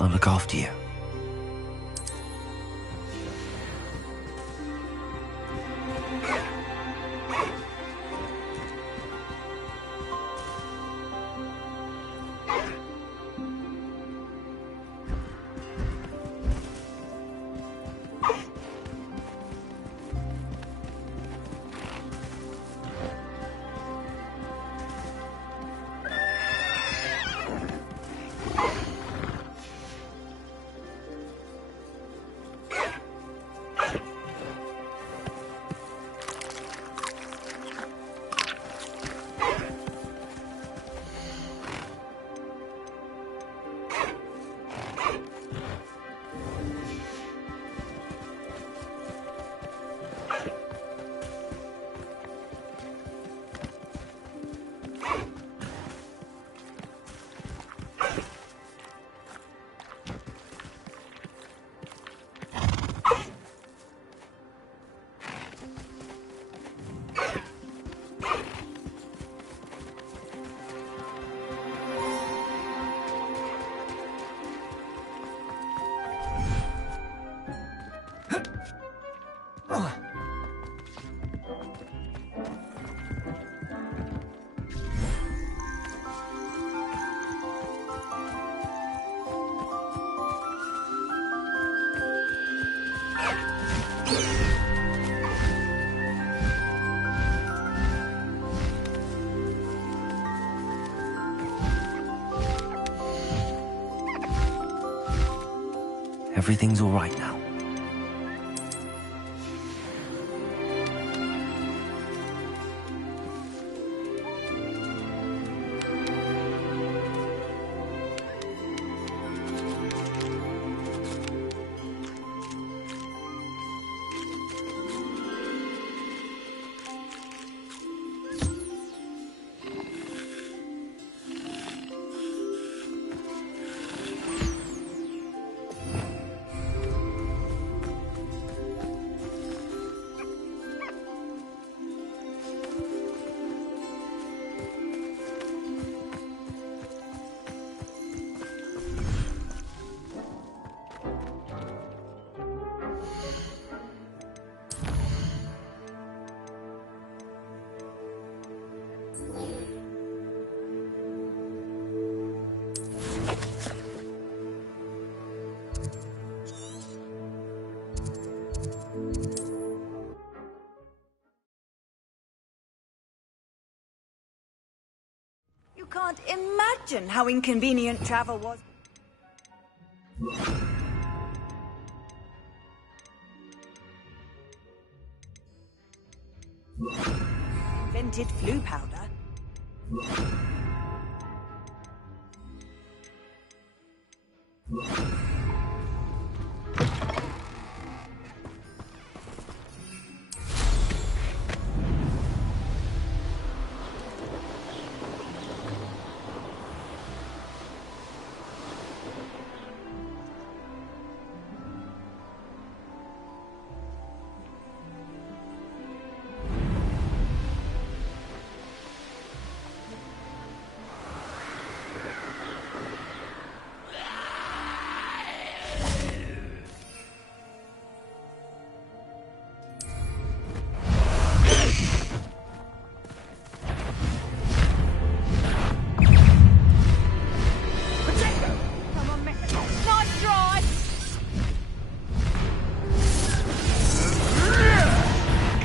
I'll look after you. Everything's all right now. You can't imagine how inconvenient travel was. Invented flu powder.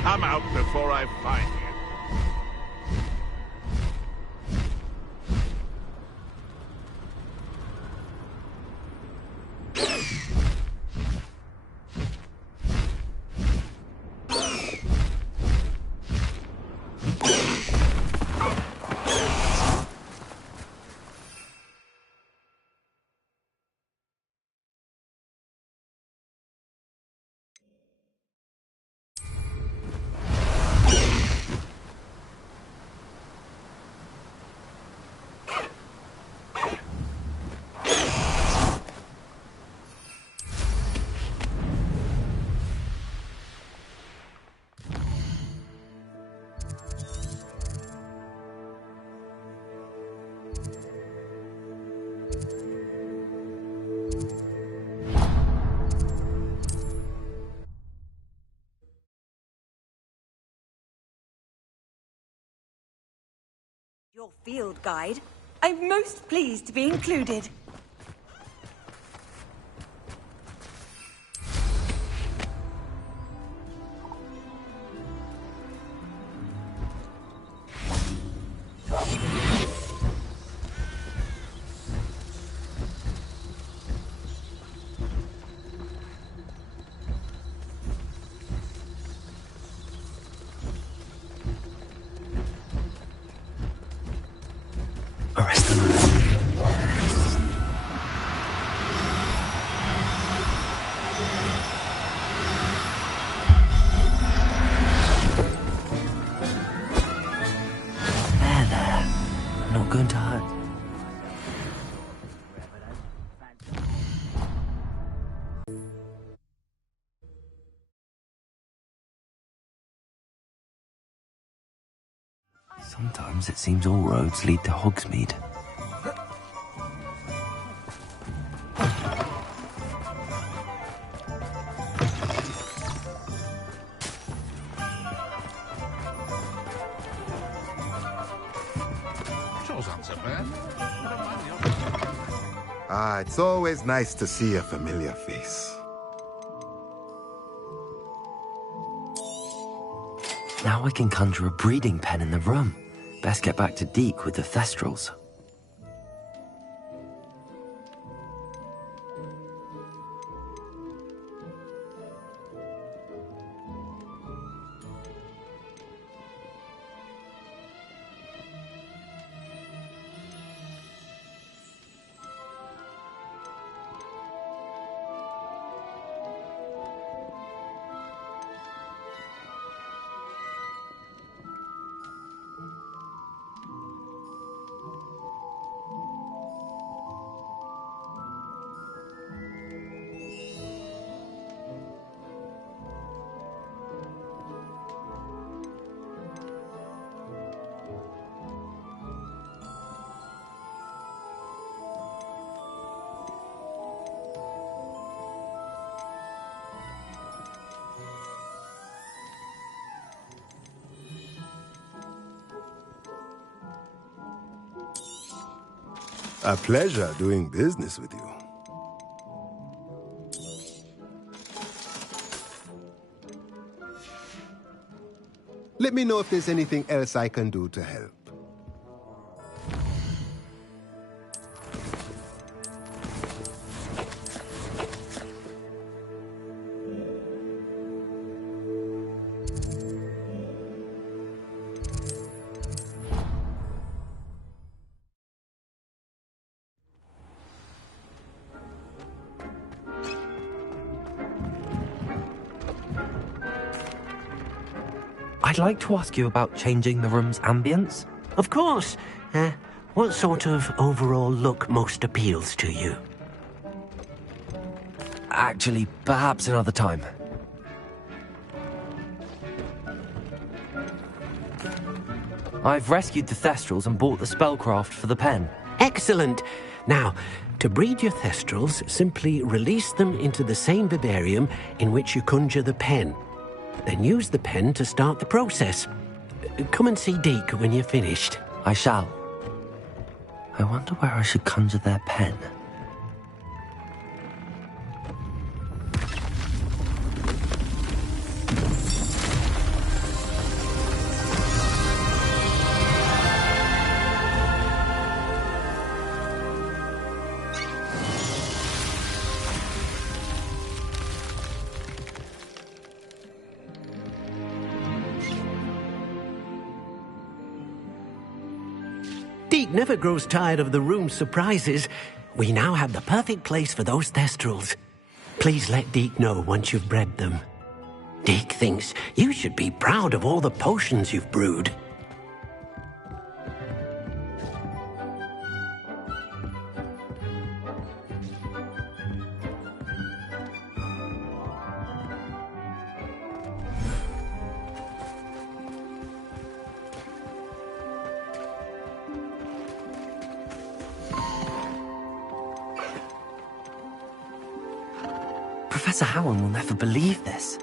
Come out before I find you. Your field guide. I'm most pleased to be included. Arrest them. There. I'm not going to hurt. Sometimes it seems all roads lead to Hogsmeade. Ah, it's always nice to see a familiar face. Now I can conjure a breeding pen in the room. Best get back to Deke with the Thestrals. A pleasure doing business with you. Let me know if there's anything else I can do to help. I'd like to ask you about changing the room's ambience. Of course. What sort of overall look most appeals to you? Actually, perhaps another time. I've rescued the Thestrals and bought the spellcraft for the pen. Excellent. Now, to breed your Thestrals, simply release them into the same vivarium in which you conjure the pen. Then use the pen to start the process. Come and see Deke when you're finished. I shall. I wonder where I should conjure their pen. Deke never grows tired of the room's surprises. We now have the perfect place for those Thestrals. Please let Deke know once you've bred them. Deke thinks you should be proud of all the potions you've brewed. Professor Howard will never believe this.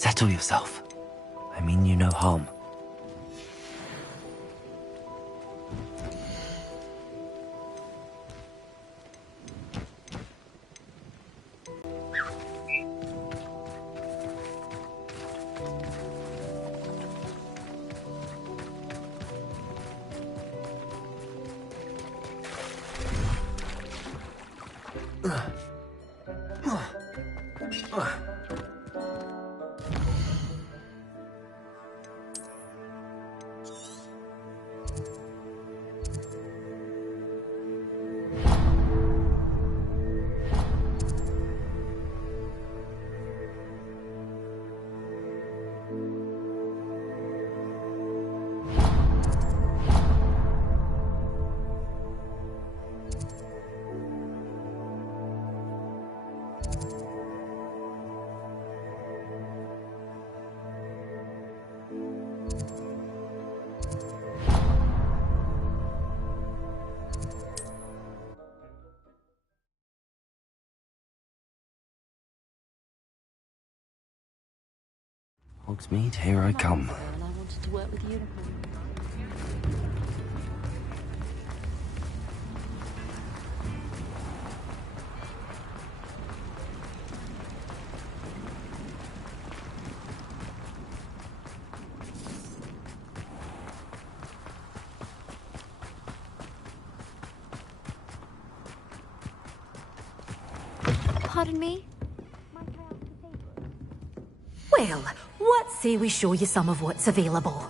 Settle yourself. I mean you no harm. Hogsmeade, here I come. I wanted to work with unicorns. Pardon me? Well, what say we show you some of what's available?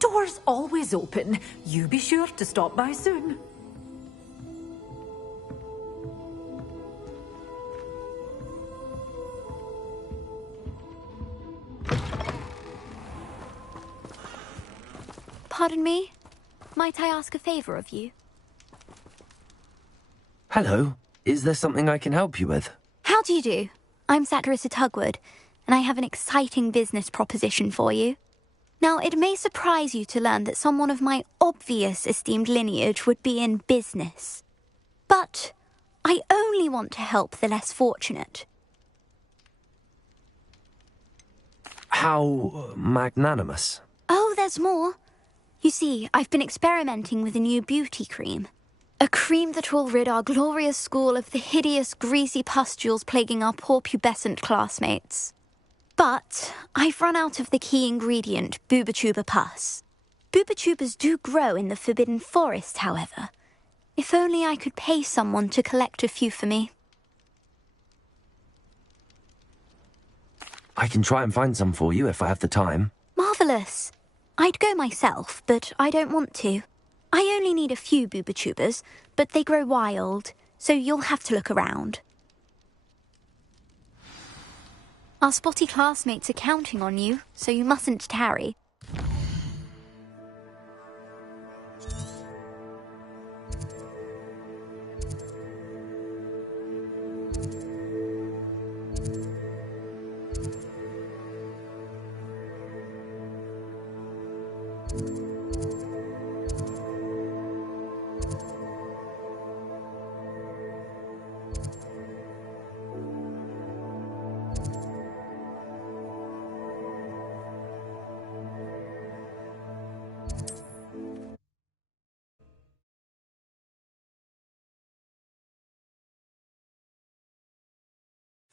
Doors always open. You be sure to stop by soon. Pardon me? Might I ask a favor of you? Hello. Is there something I can help you with? How do you do? I'm Satirissa Tugwood, and I have an exciting business proposition for you. Now, it may surprise you to learn that someone of my obvious esteemed lineage would be in business. But I only want to help the less fortunate. How magnanimous. Oh, there's more. You see, I've been experimenting with a new beauty cream. A cream that will rid our glorious school of the hideous, greasy pustules plaguing our poor pubescent classmates. But I've run out of the key ingredient, Booba-Tuber pus. Booba-Tubers do grow in the Forbidden Forest, however. If only I could pay someone to collect a few for me. I can try and find some for you if I have the time. Marvellous. I'd go myself, but I don't want to. I only need a few Booba-Tubers, but they grow wild, so you'll have to look around. Our spotty classmates are counting on you, so you mustn't tarry.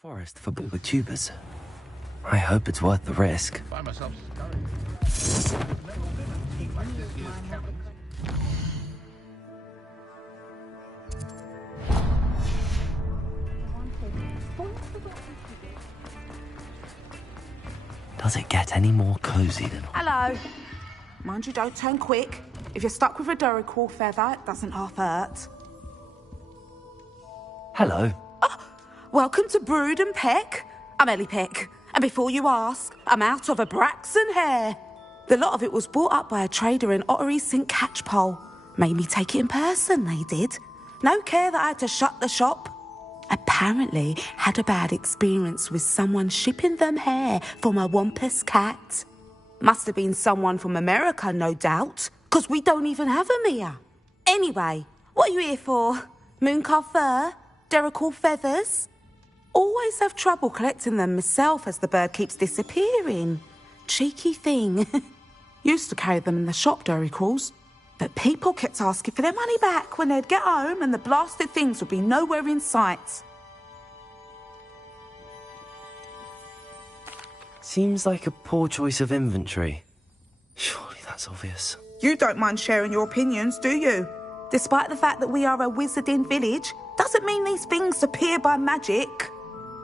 Forest for Booba-Tubers. I hope it's worth the risk. Find myself Does it get any more cozy than... Hello. Mind you, don't turn quick. If you're stuck with a Duracell feather, it doesn't half hurt. Hello. Welcome to Brood and Peck. I'm Ellie Peck, and before you ask, I'm out of a Braxton hair. The lot of it was bought up by a trader in Ottery St. Catchpole. Made me take it in person, they did. No care that I had to shut the shop. Apparently had a bad experience with someone shipping them hair from a Wampus cat. Must have been someone from America, no doubt, because we don't even have them here. Anyway, what are you here for? Mooncar fur? Derrickle feathers? Always have trouble collecting them myself as the bird keeps disappearing. Cheeky thing. Used to carry them in the shop, Derricles. But people kept asking for their money back when they'd get home and the blasted things would be nowhere in sight. Seems like a poor choice of inventory. Surely that's obvious. You don't mind sharing your opinions, do you? Despite the fact that we are a wizarding village, doesn't mean these things appear by magic.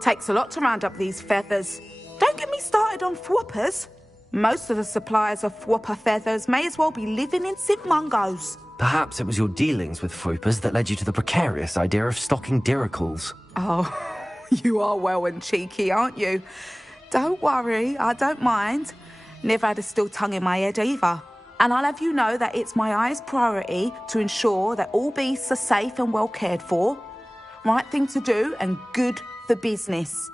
Takes a lot to round up these feathers. Don't get me started on thwoppers. Most of the suppliers of thwopper feathers may as well be living in St. Mungo's. Perhaps it was your dealings with Froopers that led you to the precarious idea of stocking Diricles. Oh, you are well and cheeky, aren't you? Don't worry, I don't mind. Never had a still tongue in my head either. And I'll have you know that it's my highest priority to ensure that all beasts are safe and well cared for. Right thing to do and good for business.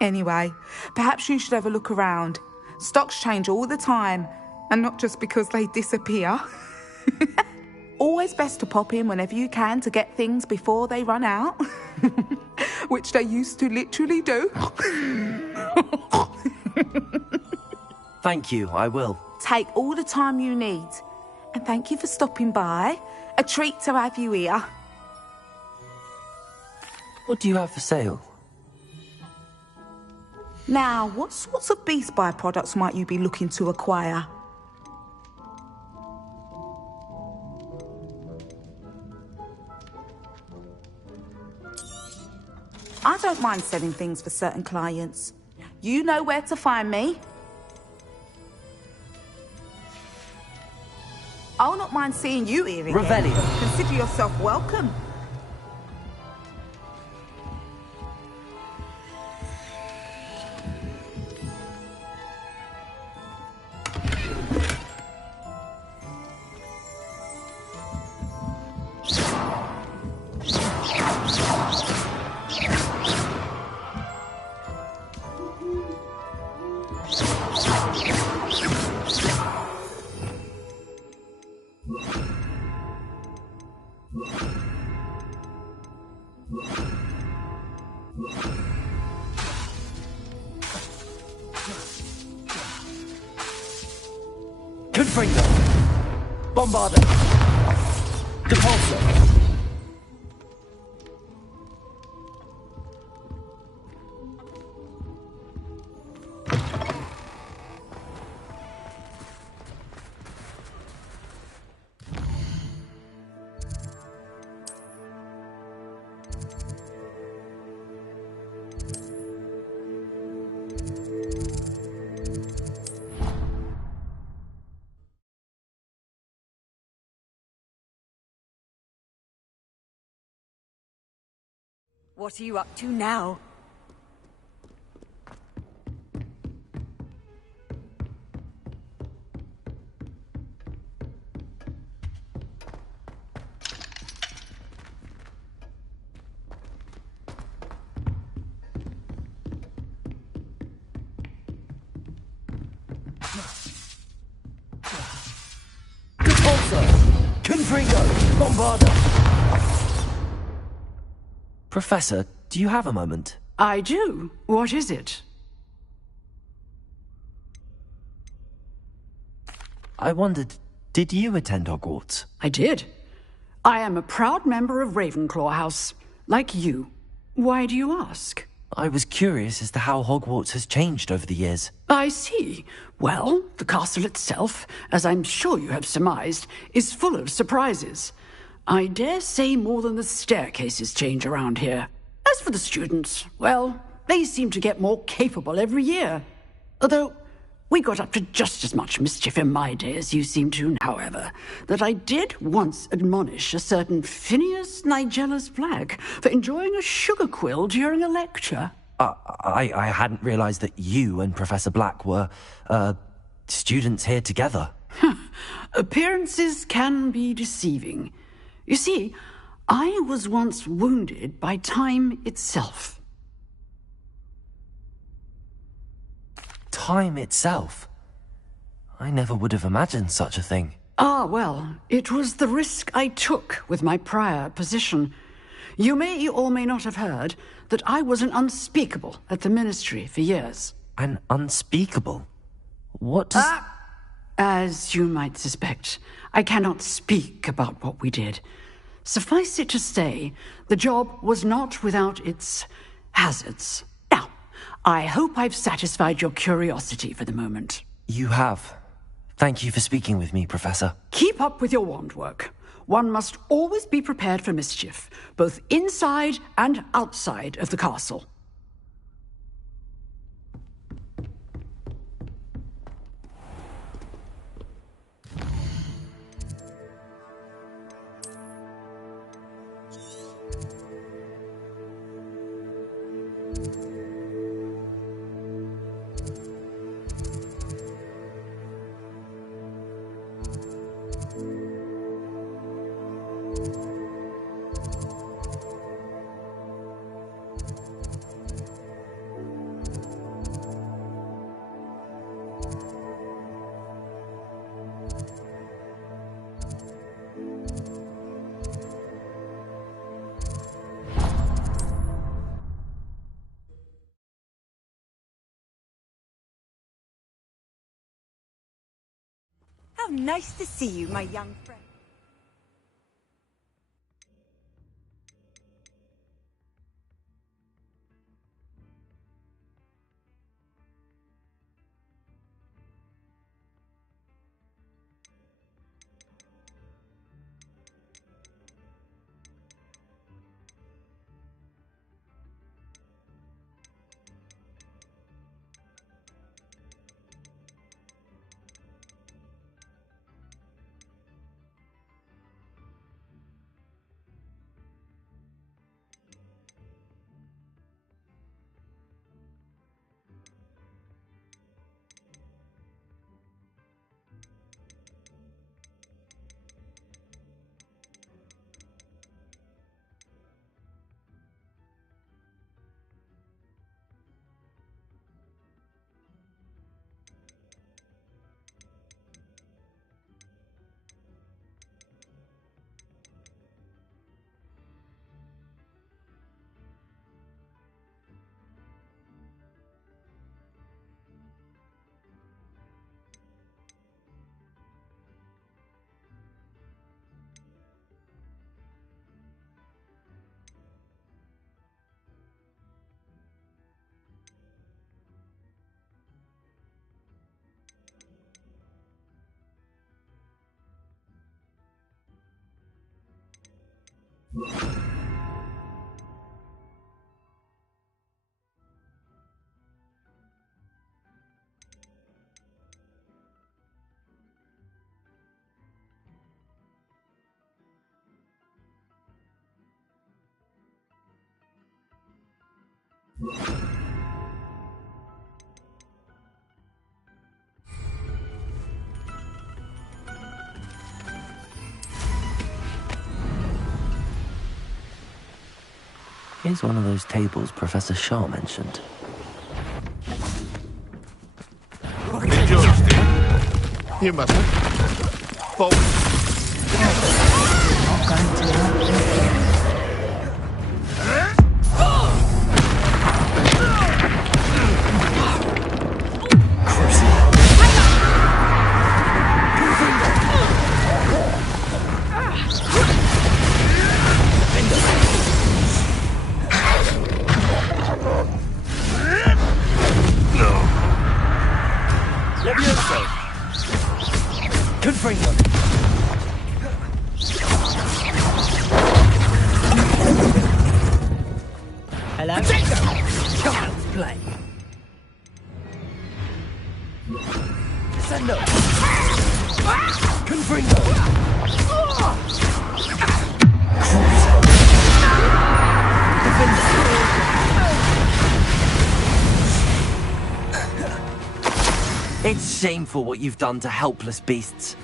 Anyway, perhaps you should have a look around. Stocks change all the time, and not just because they disappear. Always best to pop in whenever you can to get things before they run out. Which they used to literally do. Thank you, I will. Take all the time you need. And thank you for stopping by. A treat to have you here. What do you have for sale? Now, what sorts of beast byproducts might you be looking to acquire? I don't mind selling things for certain clients. You know where to find me. I'll not mind seeing you here again. Revelio. Consider yourself welcome. Confringo. Bombarda. Depulso. What are you up to now? Depulso. Confringo. Bombarda. Professor, do you have a moment? I do. What is it? I wondered, did you attend Hogwarts? I did. I am a proud member of Ravenclaw House, like you. Why do you ask? I was curious as to how Hogwarts has changed over the years. I see. Well, the castle itself, as I'm sure you have surmised, is full of surprises. I dare say more than the staircases change around here. As for the students, well, they seem to get more capable every year. Although, We got up to just as much mischief in my day as you seem to, however, that I did once admonish a certain Phineas Nigellus Black for enjoying a sugar quill during a lecture. I hadn't realized that you and Professor Black were, students here together. Appearances can be deceiving. You see, I was once wounded by time itself. Time itself? I never would have imagined such a thing. Ah, well, it was the risk I took with my prior position. You may or may not have heard that I was an unspeakable at the Ministry for years. An unspeakable? What does... As you might suspect, I cannot speak about what we did. Suffice it to say, the job was not without its hazards. Now, I hope I've satisfied your curiosity for the moment. You have. Thank you for speaking with me, Professor. Keep up with your wand work. One must always be prepared for mischief, both inside and outside of the castle. How nice to see you, my young friend. Here's one of those tables Professor Shaw mentioned. It's yours, Steve. You mustn't. Forward. shameful what you've done to helpless beasts.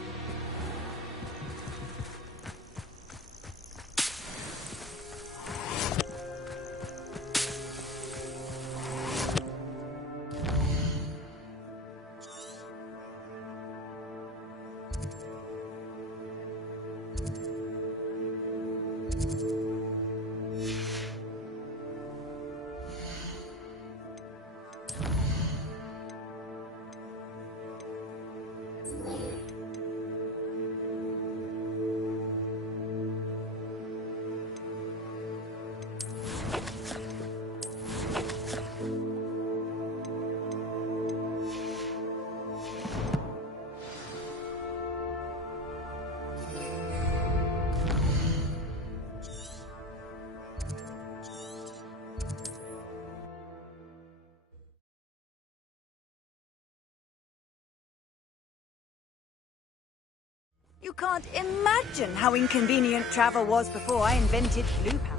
You can't imagine how inconvenient travel was before I invented blue power.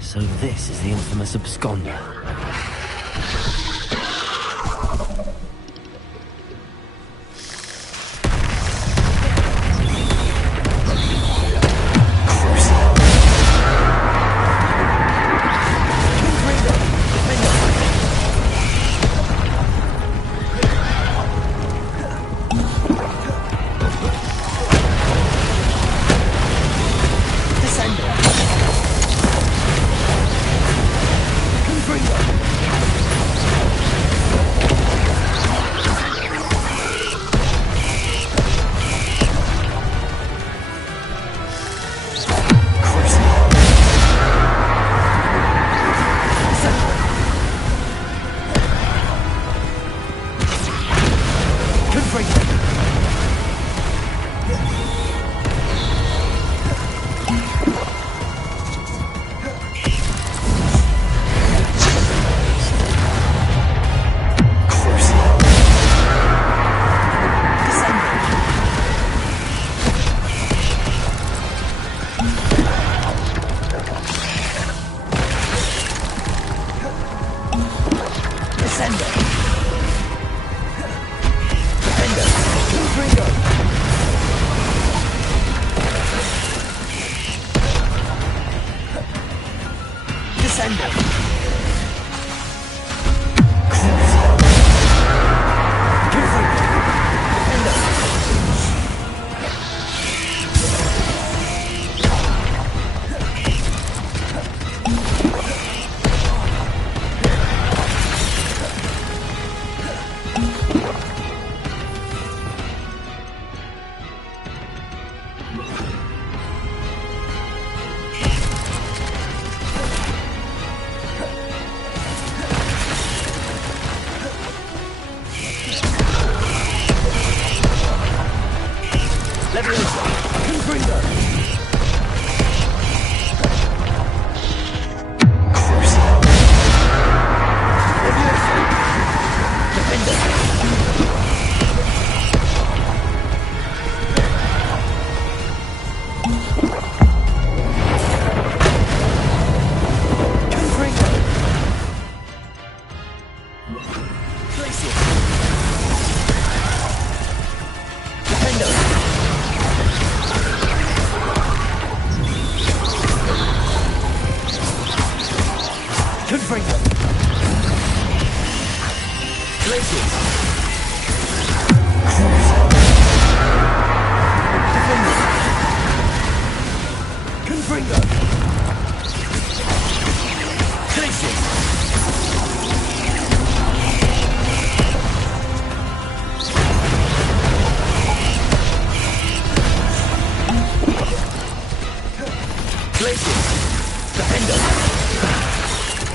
So this is the infamous absconder.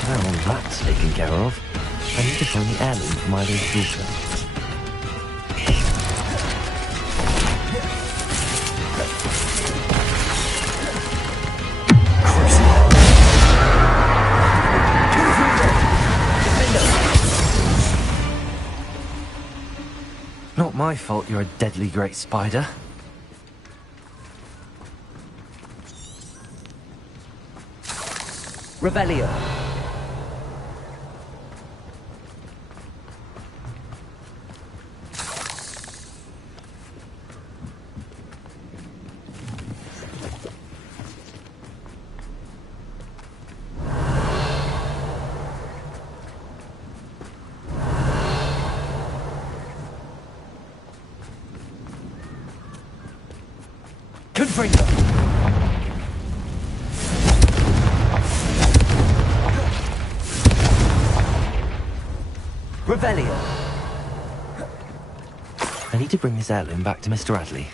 Now that's taken care of. I need to find the heirloom for my little daughter. my fault you're a deadly great spider. Revelio. Confringo. Revelio. I need to bring this heirloom back to Mr. Radley.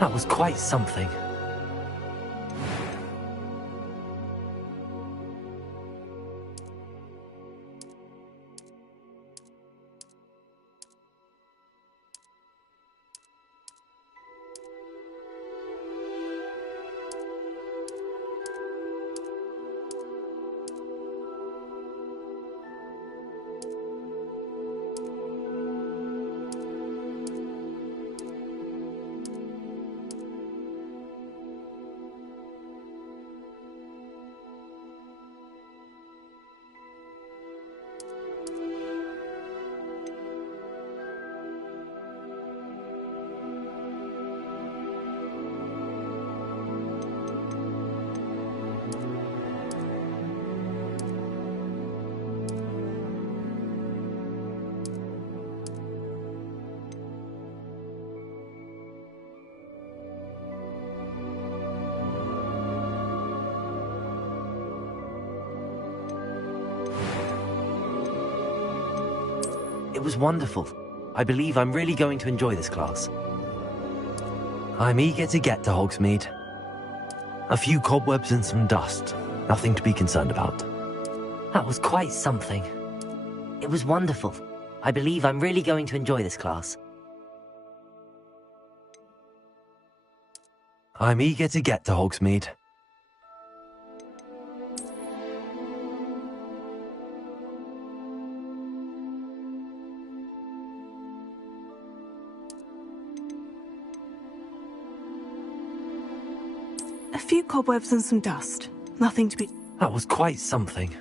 That was quite something. It was wonderful. I believe I'm really going to enjoy this class. I'm eager to get to Hogsmeade. A few cobwebs and some dust. Nothing to be concerned about. That was quite something. It was wonderful. I believe I'm really going to enjoy this class. I'm eager to get to Hogsmeade. A few cobwebs and some dust. Nothing to be... That was quite something.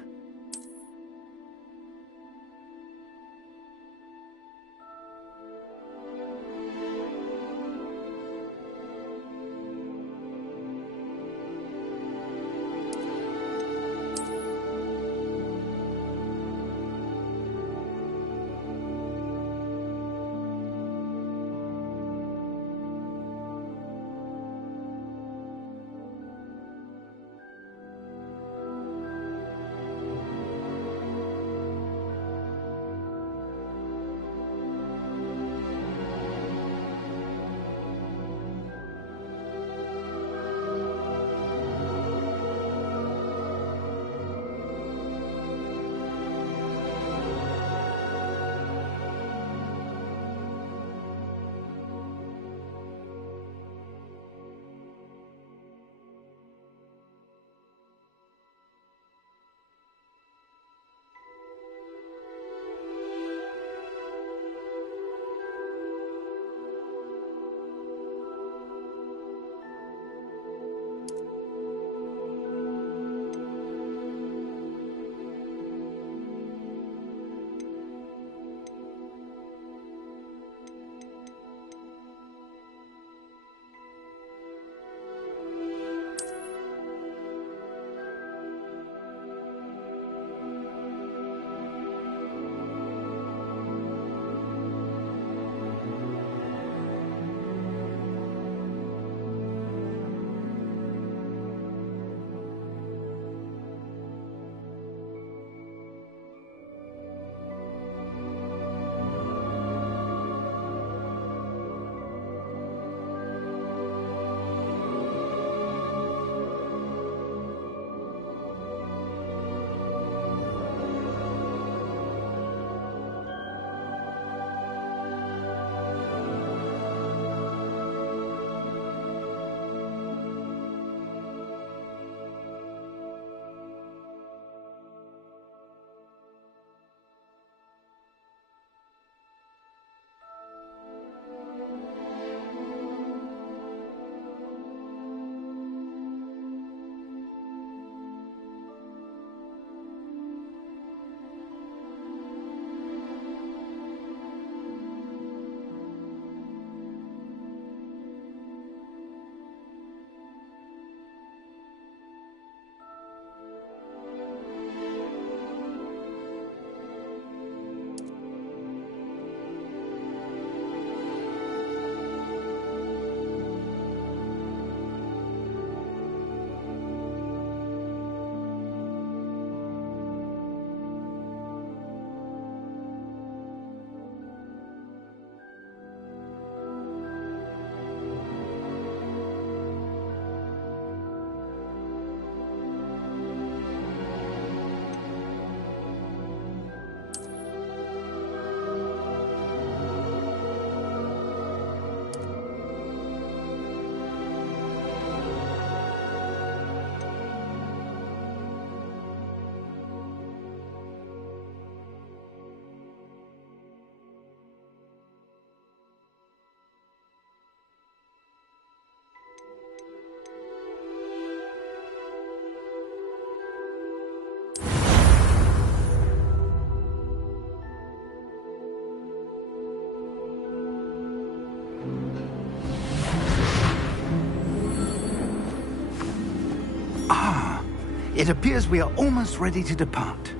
It appears we are almost ready to depart.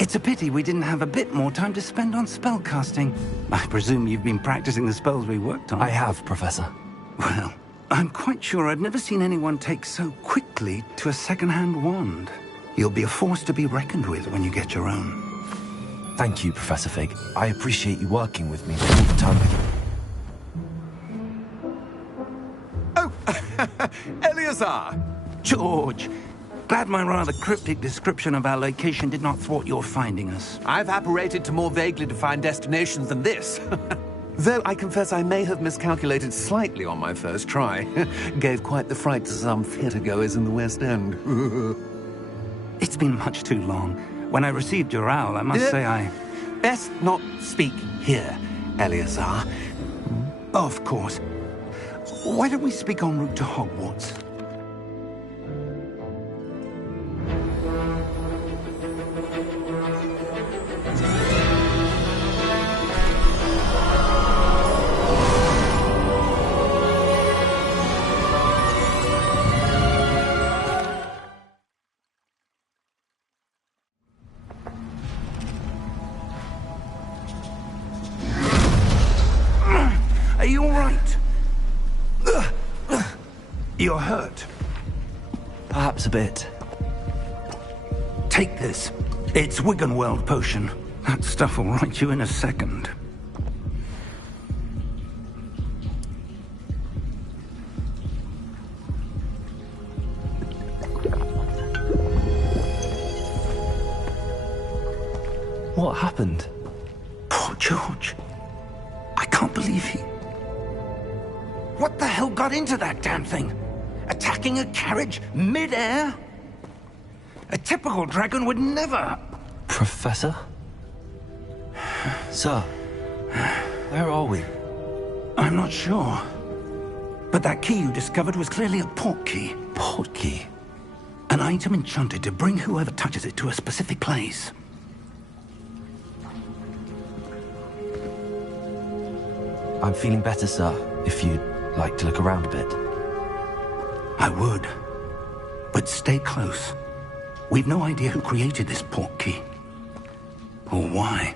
It's a pity we didn't have a bit more time to spend on spellcasting. I presume you've been practicing the spells we worked on. I have, Professor. Well, I'm quite sure I've never seen anyone take so quickly to a second-hand wand. You'll be a force to be reckoned with when you get your own. Thank you, Professor Fig. I appreciate you working with me all the time. Oh, Eleazar! George! Glad my rather cryptic description of our location did not thwart your finding us. I've apparated to more vaguely defined destinations than this. Though I confess I may have miscalculated slightly on my first try. Gave quite the fright to some theatre-goers in the West End. It's been much too long. When I received your owl, I must say I... Best not speak here, Eleazar. Of course. Why don't we speak en route to Hogwarts? Are you all right? You're hurt. Perhaps a bit. Take this. It's Wiggenweld potion. That stuff will right you in a second. What happened? Poor George. I can't believe he... What the hell got into that damn thing? Attacking a carriage mid-air? A typical dragon would never... Professor? Sir, where are we? I'm not sure. But that key you discovered was clearly a port key. Port key? An item enchanted to bring whoever touches it to a specific place. I'm feeling better, sir, if you'd like to look around a bit. I would. But stay close. We've no idea who created this port key. Or why.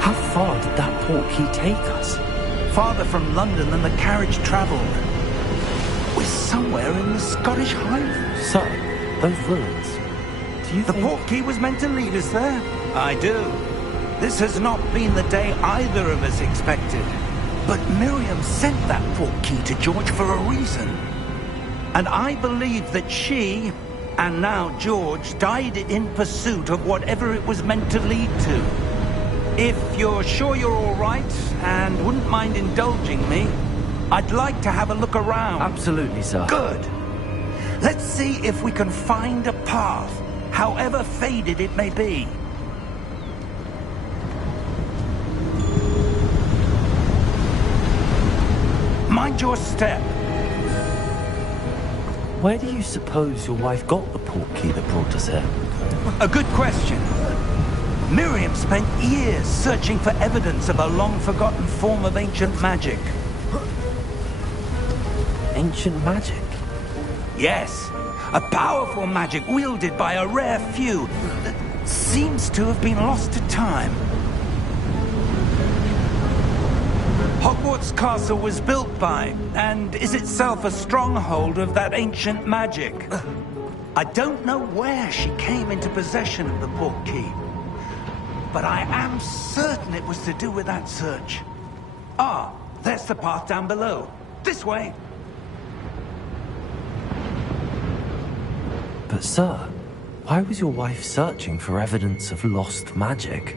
How far did that port key take us? Farther from London than the carriage travelled. We're somewhere in the Scottish Highlands. Sir, those ruins. Do you The think... port key was meant to lead us there? I do. This has not been the day either of us expected. But Miriam sent that port key to George for a reason. And I believe that she, and now George, died in pursuit of whatever it was meant to lead to. If you're sure you're all right, and wouldn't mind indulging me, I'd like to have a look around. Absolutely, sir. Good. Let's see if we can find a path, however faded it may be. Mind your step. Where do you suppose your wife got the port key that brought us here? A good question. Miriam spent years searching for evidence of a long-forgotten form of ancient magic. Ancient magic? Yes, a powerful magic wielded by a rare few that seems to have been lost to time. Hogwarts Castle was built by, and is itself a stronghold of that ancient magic. I don't know where she came into possession of the port key, but I am certain it was to do with that search. Ah, there's the path down below. This way. But sir, why was your wife searching for evidence of lost magic?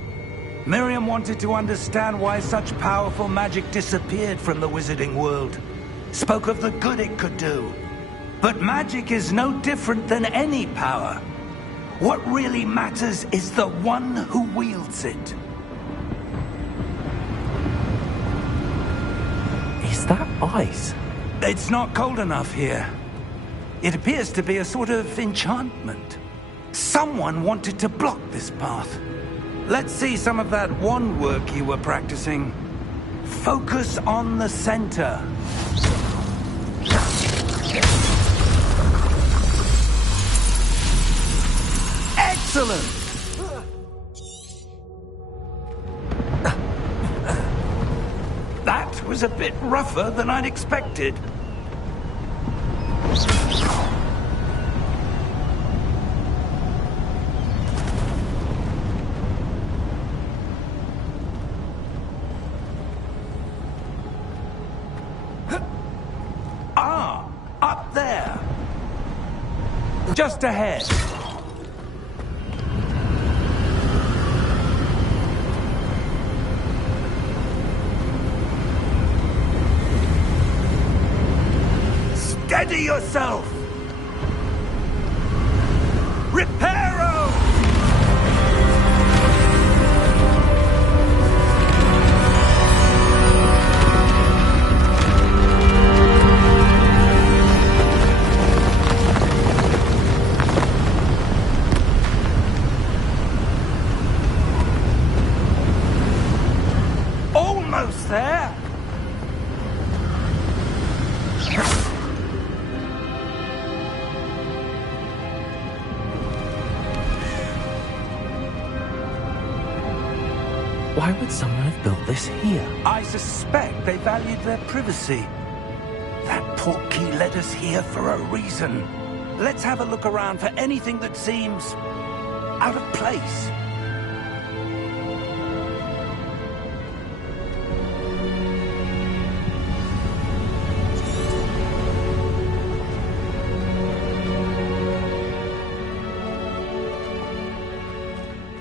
Miriam wanted to understand why such powerful magic disappeared from the wizarding world. Spoke of the good it could do. But magic is no different than any power. What really matters is the one who wields it. Is that ice? It's not cold enough here. It appears to be a sort of enchantment. Someone wanted to block this path. Let's see some of that wand work you were practicing. Focus on the center. Excellent! That was a bit rougher than I'd expected. Ah, up there. Just ahead. Steady yourself! Reparo! Almost there! Why would someone have built this here? I suspect they valued their privacy. That portkey led us here for a reason. Let's have a look around for anything that seems out of place.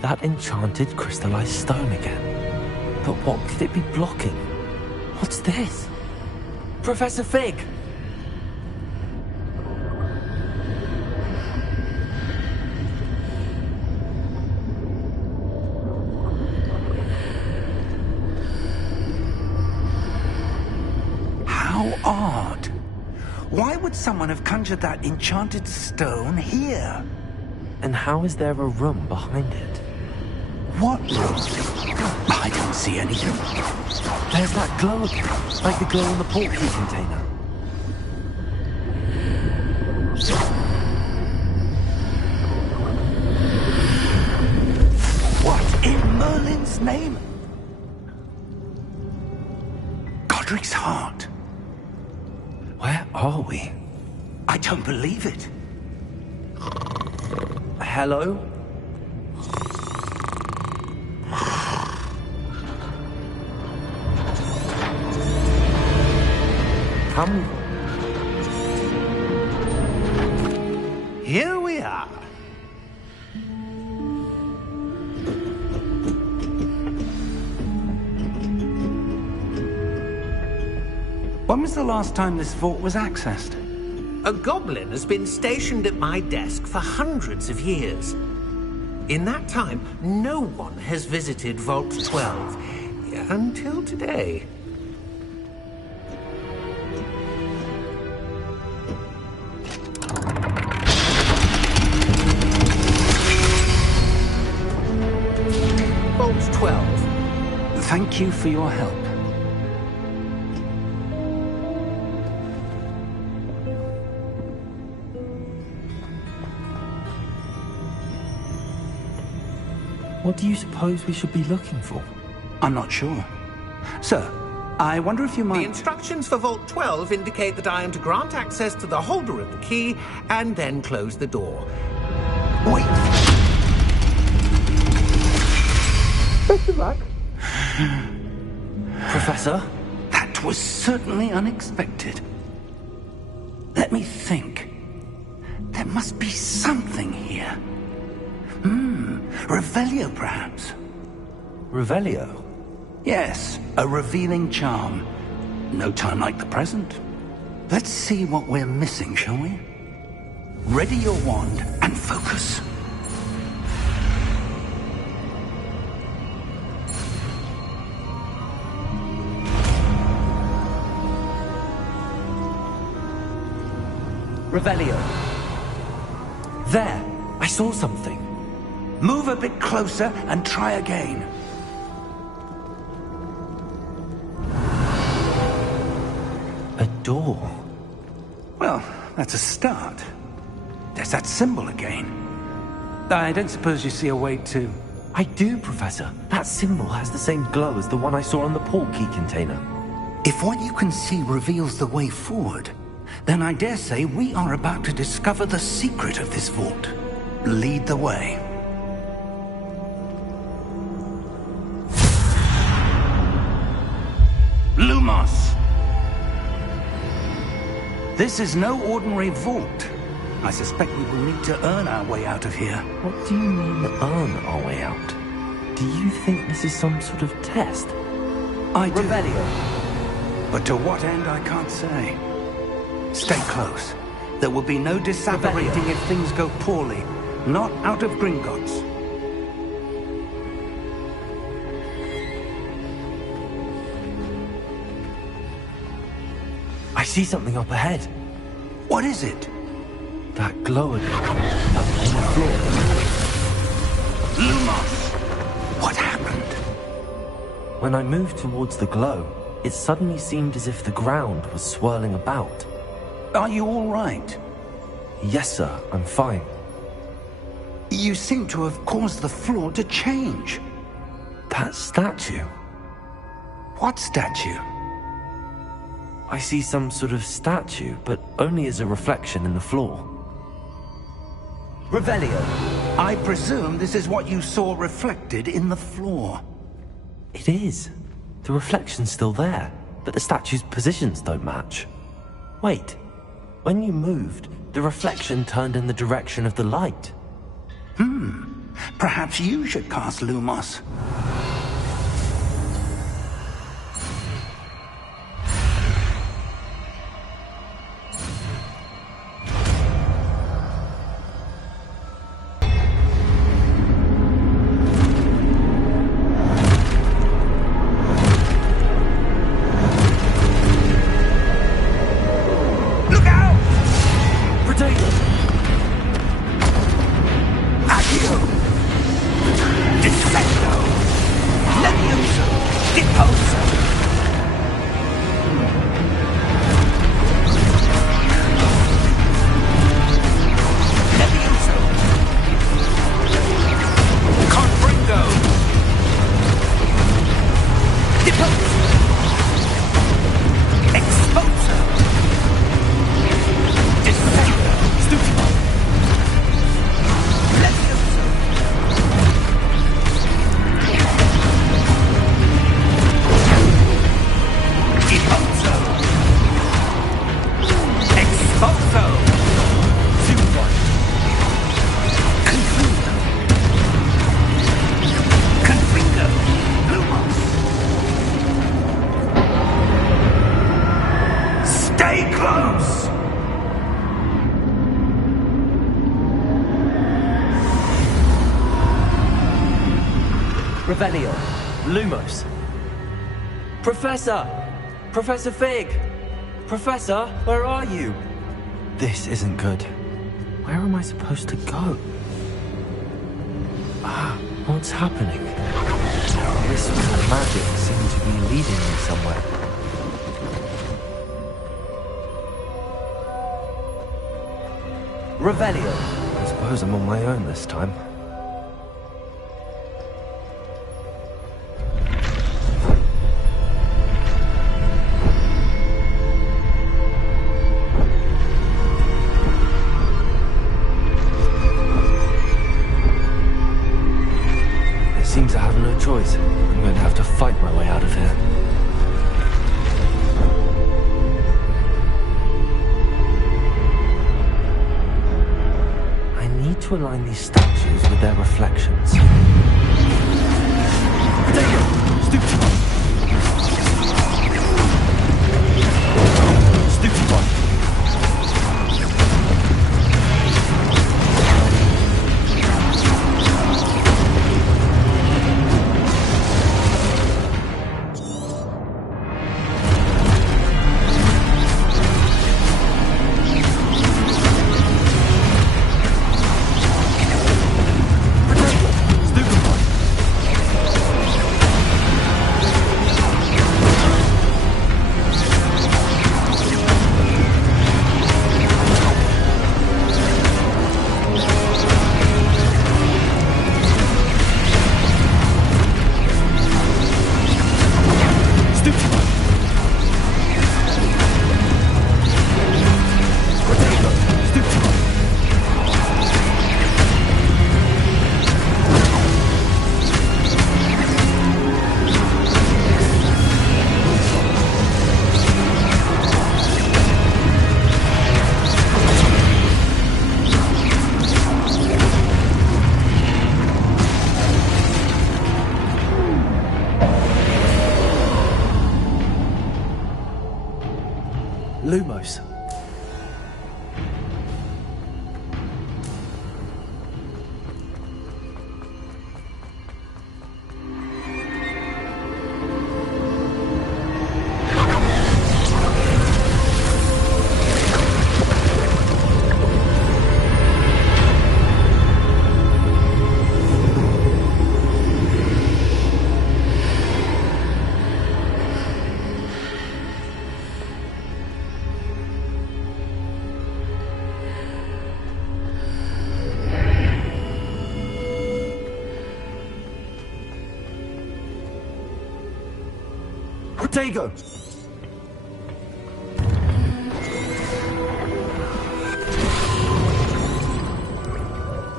That enchanted crystallized stone again. But what could it be blocking? What's this? Professor Fig! How odd. Why would someone have conjured that enchanted stone here? And how is there a room behind it? What room? I don't see anything. There's that glow again, like the glow in the portkey container. What in Merlin's name? Godric's heart. Where are we? I don't believe it. Hello? Come. Here we are. When was the last time this vault was accessed? A goblin has been stationed at my desk for hundreds of years. In that time, no one has visited Vault 12 until today. Vault 12. Thank you for your help. What do you suppose we should be looking for? I'm not sure. Sir, I wonder if you might... The instructions for Vault 12 indicate that I am to grant access to the holder of the key and then close the door. Wait! Best of luck. Professor? That was certainly unexpected. Let me think. There must be something here. Revelio, perhaps. Revelio? Yes, a revealing charm. No time like the present. Let's see what we're missing, shall we? Ready your wand and focus. Revelio. There! I saw something. Move a bit closer and try again. A door. Well, that's a start. There's that symbol again. I don't suppose you see a way to... I do, Professor. That symbol has the same glow as the one I saw on the portkey container. If what you can see reveals the way forward, then I dare say we are about to discover the secret of this vault. Lead the way. Lumos! This is no ordinary vault. I suspect we will need to earn our way out of here. What do you mean, earn our way out? Do you think this is some sort of test? I do. Revelio. But to what end, I can't say. Stay close. There will be no disapparating if things go poorly. Not out of Gringotts. I see something up ahead. What is it? That glow again. Up on the floor. Lumos! What happened? When I moved towards the glow, it suddenly seemed as if the ground was swirling about. Are you all right? Yes, sir. I'm fine. You seem to have caused the floor to change. That statue. What statue? I see some sort of statue, but only as a reflection in the floor. Revelio, I presume this is what you saw reflected in the floor. It is. The reflection's still there, but the statue's positions don't match. Wait. When you moved, the reflection turned in the direction of the light. Perhaps you should cast Lumos. Revelio. Lumos. Professor! Professor Fig! Professor, where are you? This isn't good. Where am I supposed to go? What's happening? This magic seems to be leading me somewhere. Revelio. I suppose I'm on my own this time. Seems I have no choice. I'm going to have to fight my way out of here. I need to align these statues with their reflections. Stupid one! Stupid one! Protego!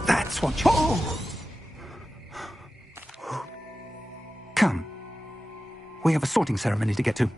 That's what you... Oh! Come. We have a sorting ceremony to get to.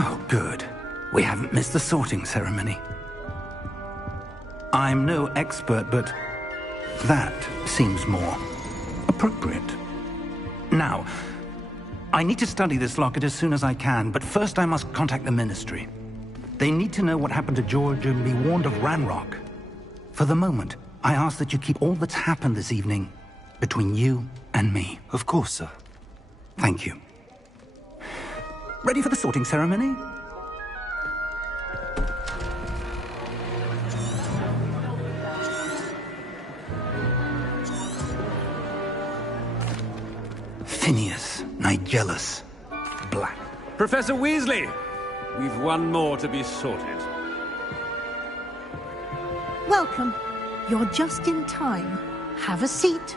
Oh, good. We haven't missed the sorting ceremony. I'm no expert, but that seems more appropriate. Now, I need to study this locket as soon as I can, but first I must contact the Ministry. They need to know what happened to George and be warned of Ranrock. For the moment, I ask that you keep all that's happened this evening between you and me. Of course, sir. Thank you. Ready for the sorting ceremony? Phineas, Nigellus, Black. Professor Weasley, we've one more to be sorted. Welcome. You're just in time. Have a seat.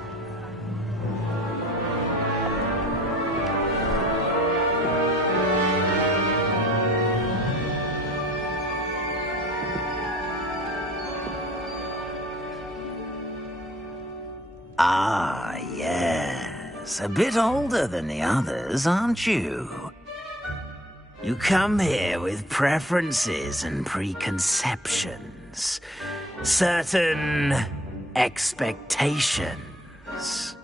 Ah, yes. A bit older than the others, aren't you? You come here with preferences and preconceptions. Certain expectations.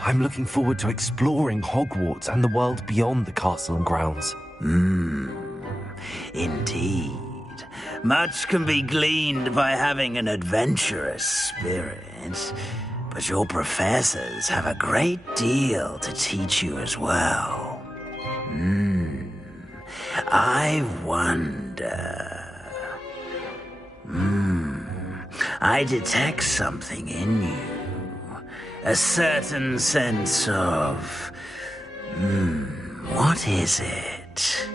I'm looking forward to exploring Hogwarts and the world beyond the castle and grounds. Indeed. Much can be gleaned by having an adventurous spirit, but your professors have a great deal to teach you as well. I wonder... I detect something in you. A certain sense of... what is it?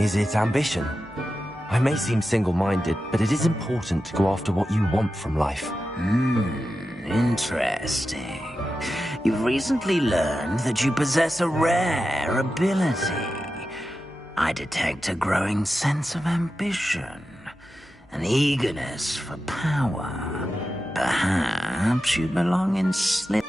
Is it ambition? I may seem single-minded, but it is important to go after what you want from life. Interesting. You've recently learned that you possess a rare ability. I detect a growing sense of ambition, an eagerness for power. Perhaps you belong in Slytherin.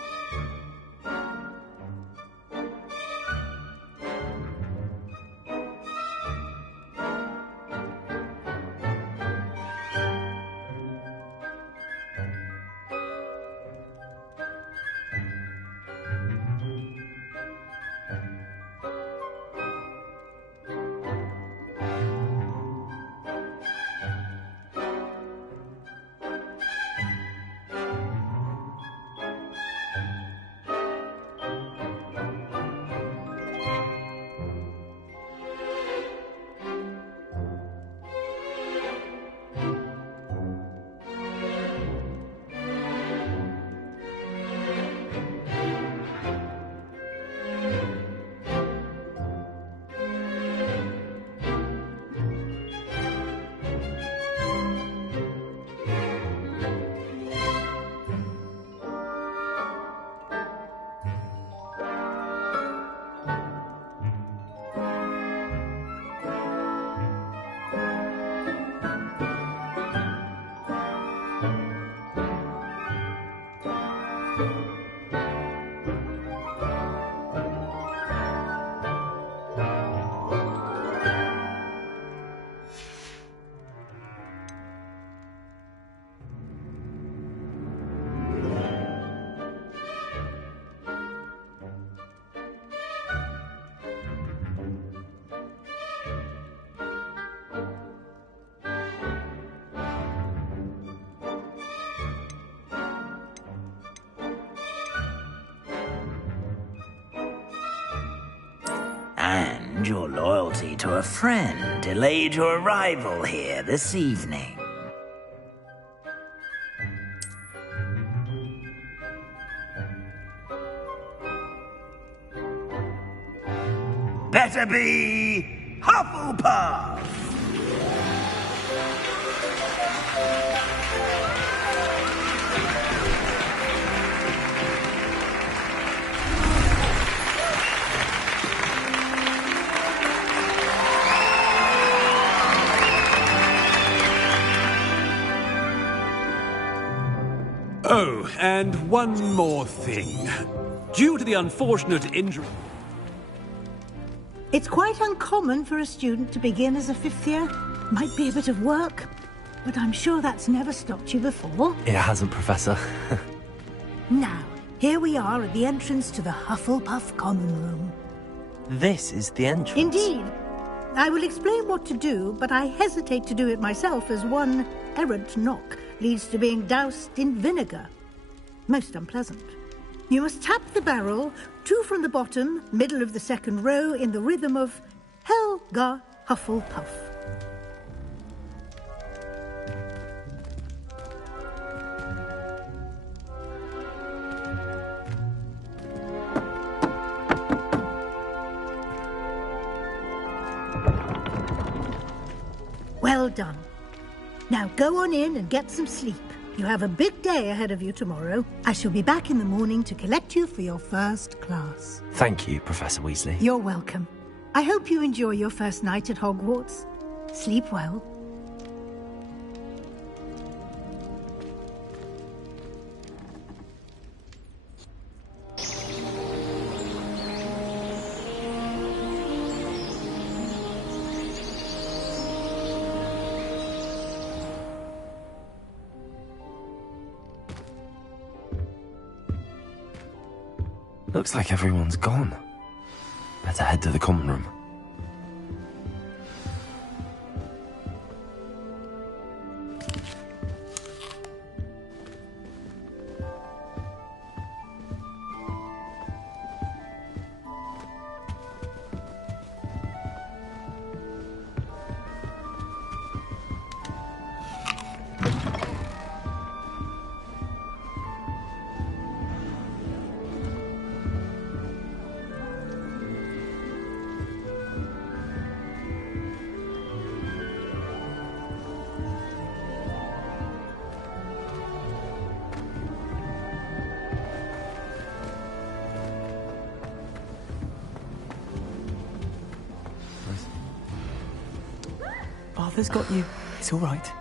And your loyalty to a friend delayed your arrival here this evening. Better be Hufflepuff! Oh, and one more thing. Due to the unfortunate injury... It's quite uncommon for a student to begin as a fifth year. Might be a bit of work, but I'm sure that's never stopped you before. It hasn't, Professor. Now, here we are at the entrance to the Hufflepuff Common Room. This is the entrance? Indeed. I will explain what to do, but I hesitate to do it myself as one errant knock leads to being doused in vinegar. Most unpleasant. You must tap the barrel, 2 from the bottom, middle of the second row, in the rhythm of Helga Hufflepuff. Well done. Now go on in and get some sleep. You have a big day ahead of you tomorrow. I shall be back in the morning to collect you for your first class. Thank you, Professor Weasley. You're welcome. I hope you enjoy your first night at Hogwarts. Sleep well. Looks like everyone's gone. Better head to the common room. Arthur's got you. It's all right.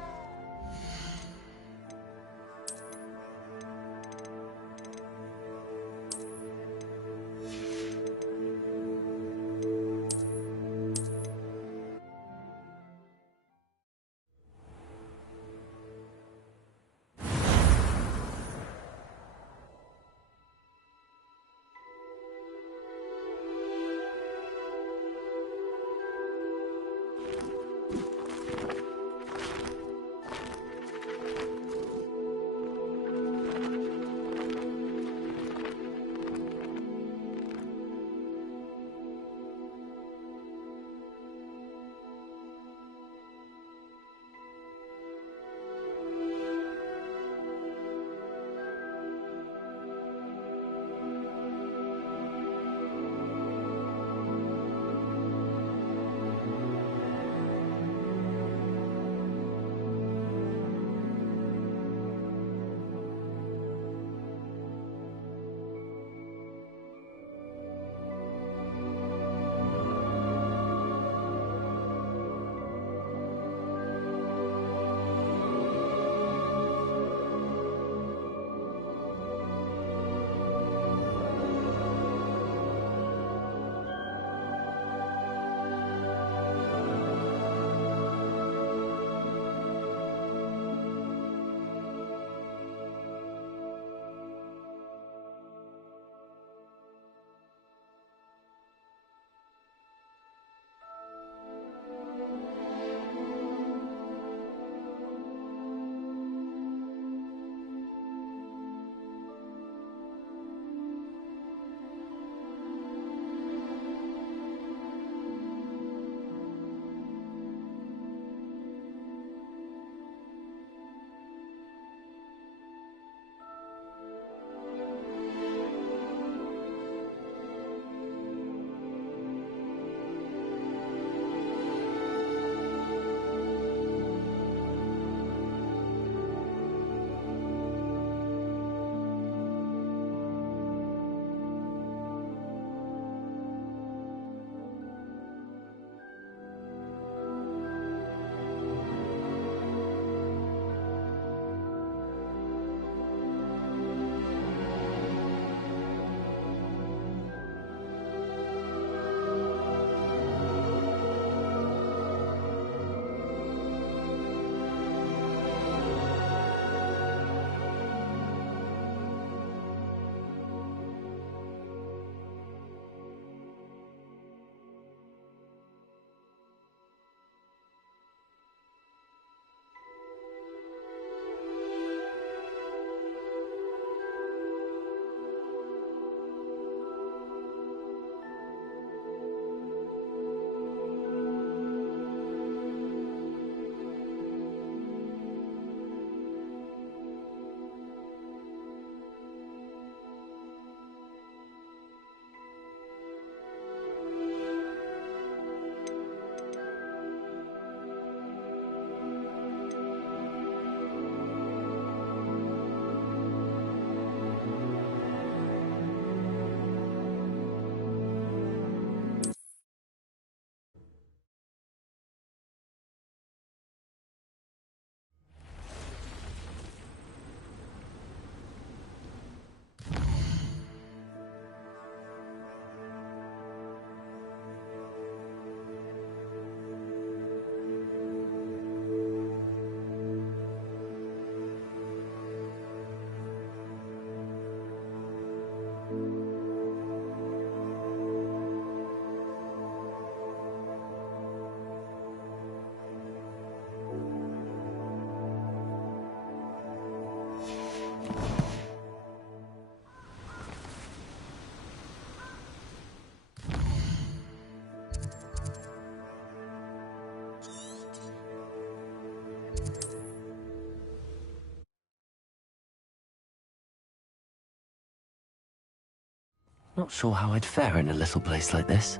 Not sure how I'd fare in a little place like this.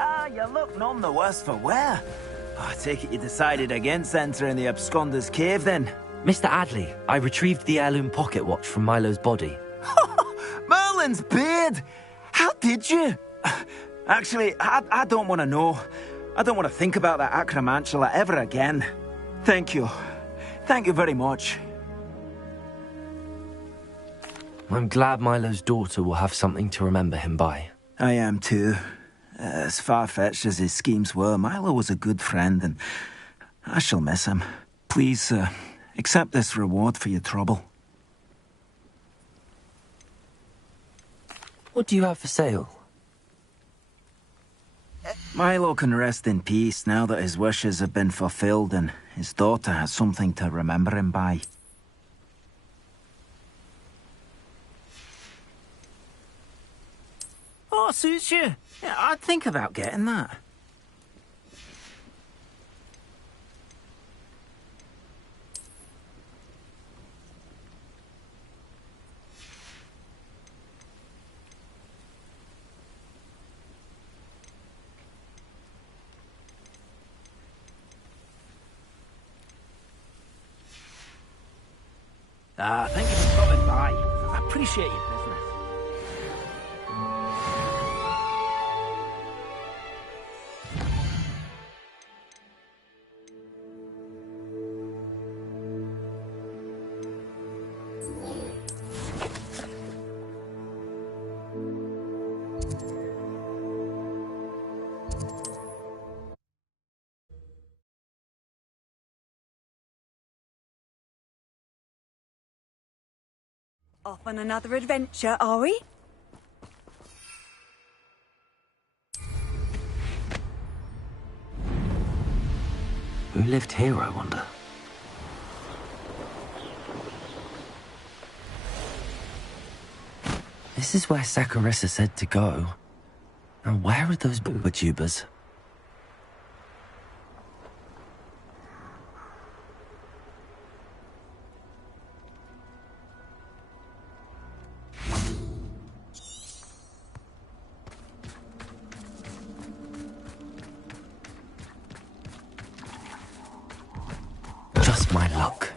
Ah, you look none the worse for wear. Oh, I take it you decided against entering the Absconder's Cave, then? Mr. Adley, I retrieved the heirloom pocket watch from Milo's body. Merlin's beard! How did you? Actually, I don't want to know. I don't want to think about that acromantula ever again. Thank you. Thank you very much. I'm glad Milo's daughter will have something to remember him by. I am too. As far-fetched as his schemes were, Milo was a good friend, and I shall miss him. Please, accept this reward for your trouble. What do you have for sale? Milo can rest in peace now that his wishes have been fulfilled and his daughter has something to remember him by. Oh, suits you. Yeah, I'd think about getting that. Thank you for stopping by. I appreciate your business. Off on another adventure, are we? Who lived here, I wonder? This is where Saccharissa said to go. Now where are those booba tubers? Just my luck.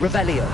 Revelio.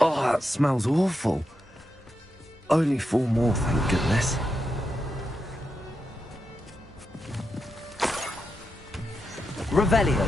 Oh, that smells awful. Only 4 more, thank goodness. Revelio.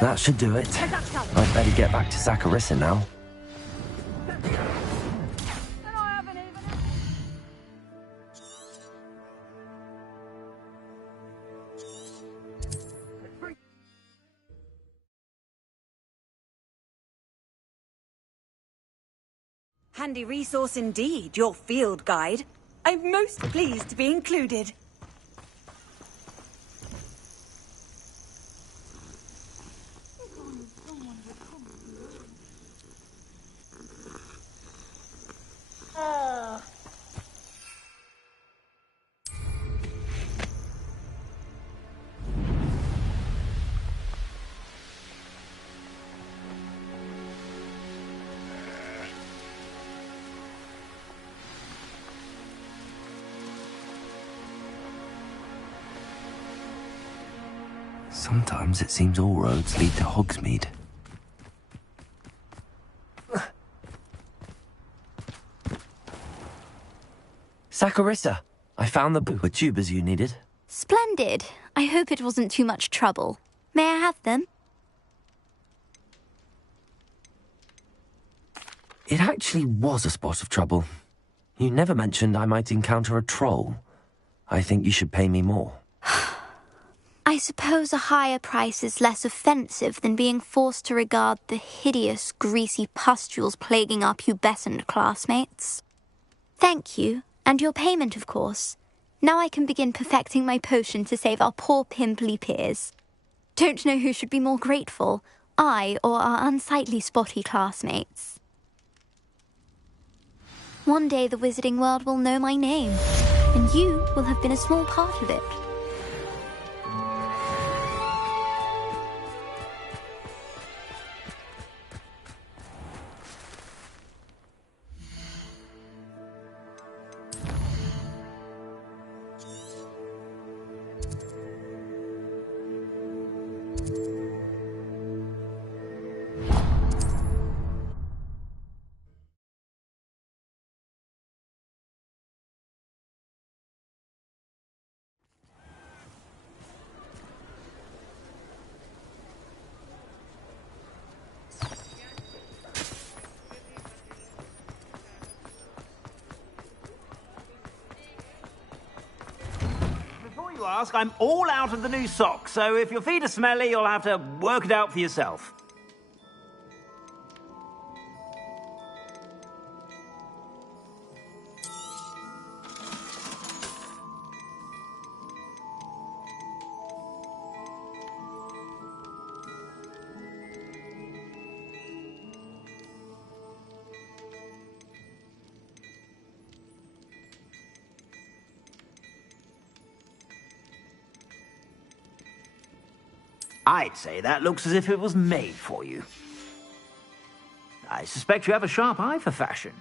That should do it. I'd better get back to Zacharissa now. Handy resource indeed, your field guide. I'm most pleased to be included. Sometimes it seems all roads lead to Hogsmeade. Zacharissa, I found the pooper tubers you needed. Splendid. I hope it wasn't too much trouble. May I have them? It actually was a spot of trouble. You never mentioned I might encounter a troll. I think you should pay me more. I suppose a higher price is less offensive than being forced to regard the hideous, greasy pustules plaguing our pubescent classmates. Thank you, and your payment, of course. Now I can begin perfecting my potion to save our poor pimply peers. Don't know who should be more grateful, I or our unsightly spotty classmates. One day the wizarding world will know my name, and you will have been a small part of it. you ask, I'm all out of the new socks, so if your feet are smelly, you'll have to work it out for yourself. I'd say that looks as if it was made for you. I suspect you have a sharp eye for fashion.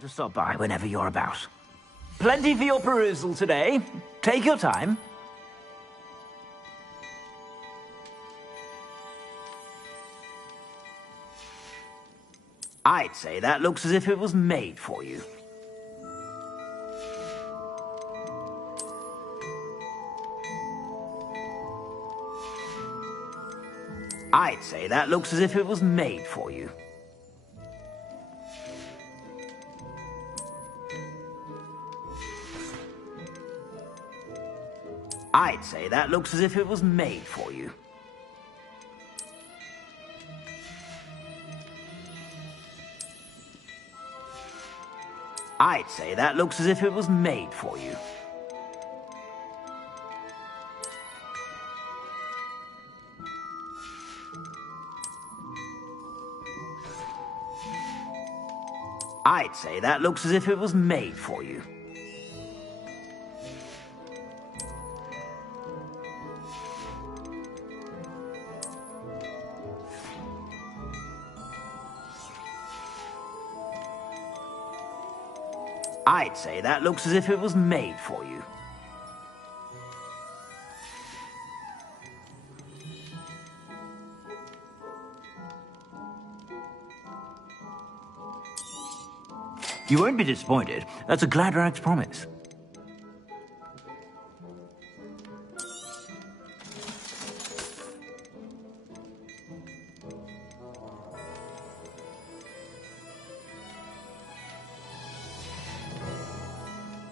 To stop by whenever you're about. Plenty for your perusal today. Take your time. I'd say that looks as if it was made for you. I'd say that looks as if it was made for you. I'd say that looks as if it was made for you. I'd say that looks as if it was made for you. I'd say that looks as if it was made for you. I'd say that looks as if it was made for you. You won't be disappointed. That's a Gladrag's promise.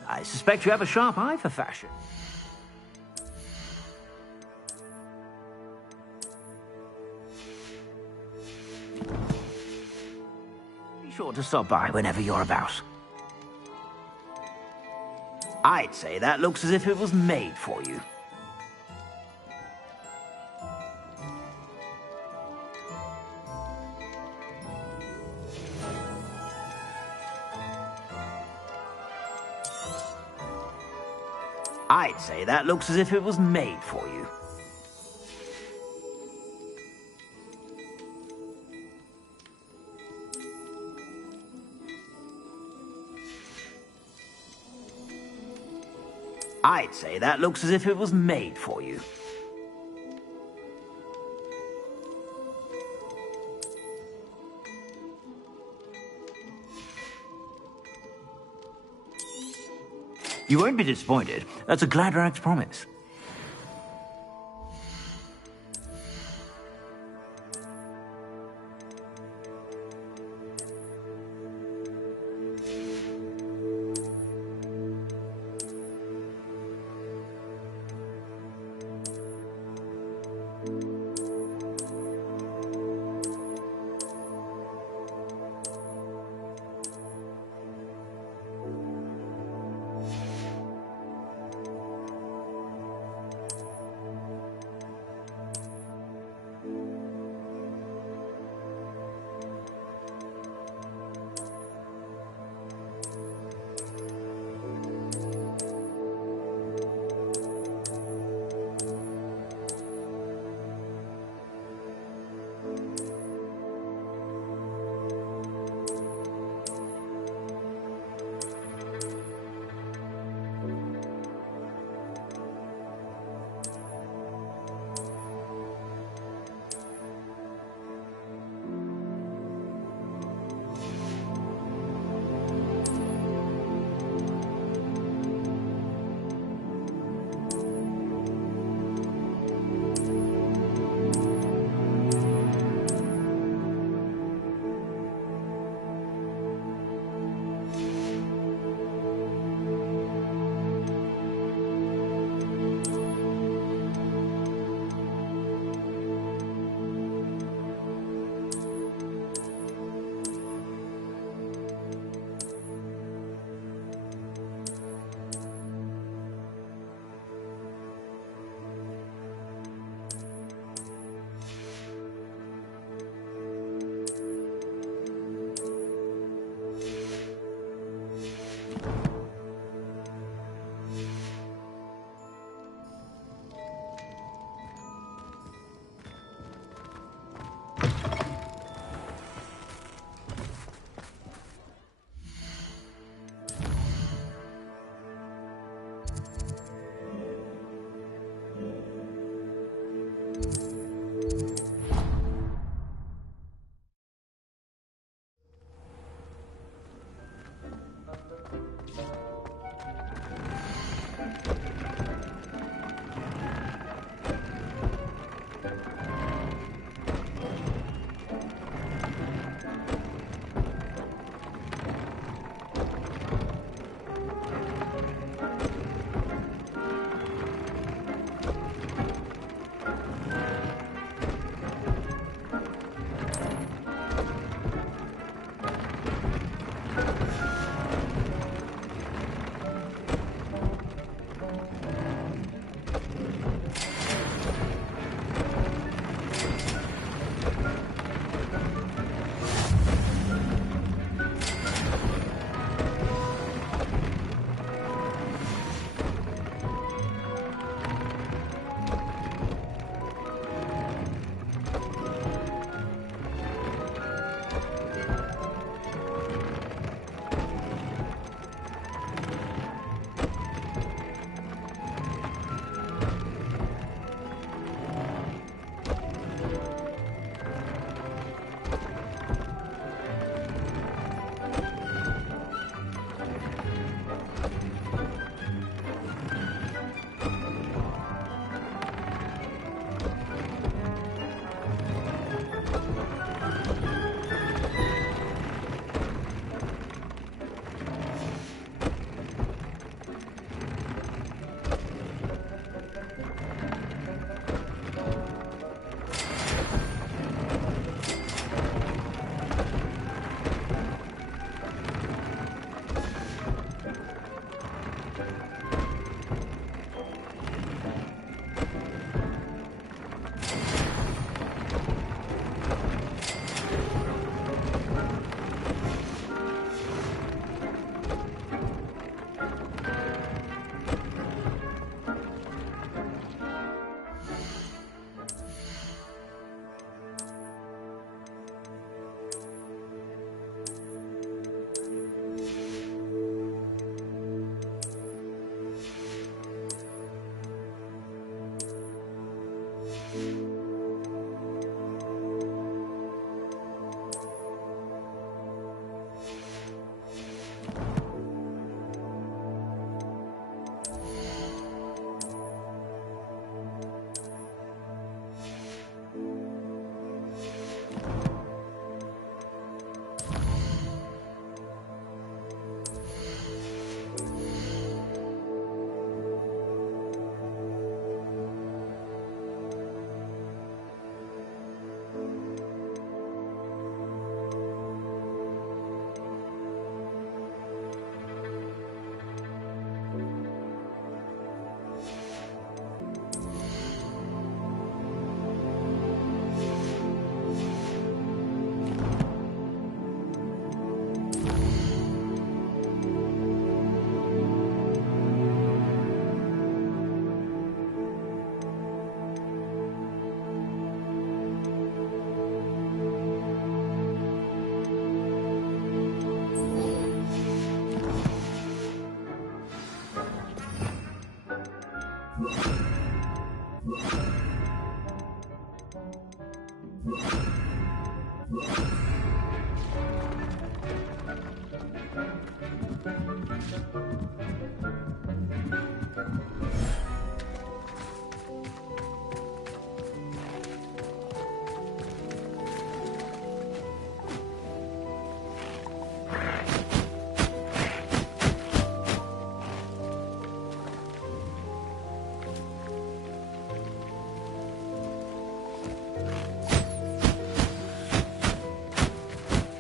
I suspect you have a sharp eye for fashion. Be sure to stop by whenever you're about. I'd say that looks as if it was made for you. I'd say that looks as if it was made for you. I'd say that looks as if it was made for you. You won't be disappointed. That's a Gladrag's promise.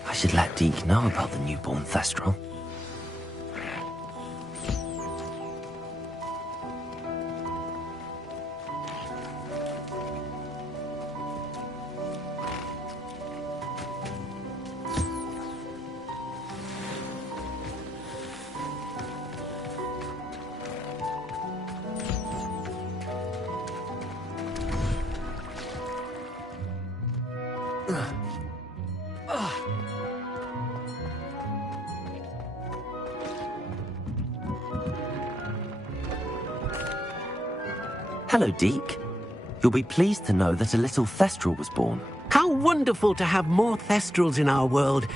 I should let Deke know about the newborn Thestral. Hello, Deke. You'll be pleased to know that a little Thestral was born. How wonderful to have more Thestrals in our world.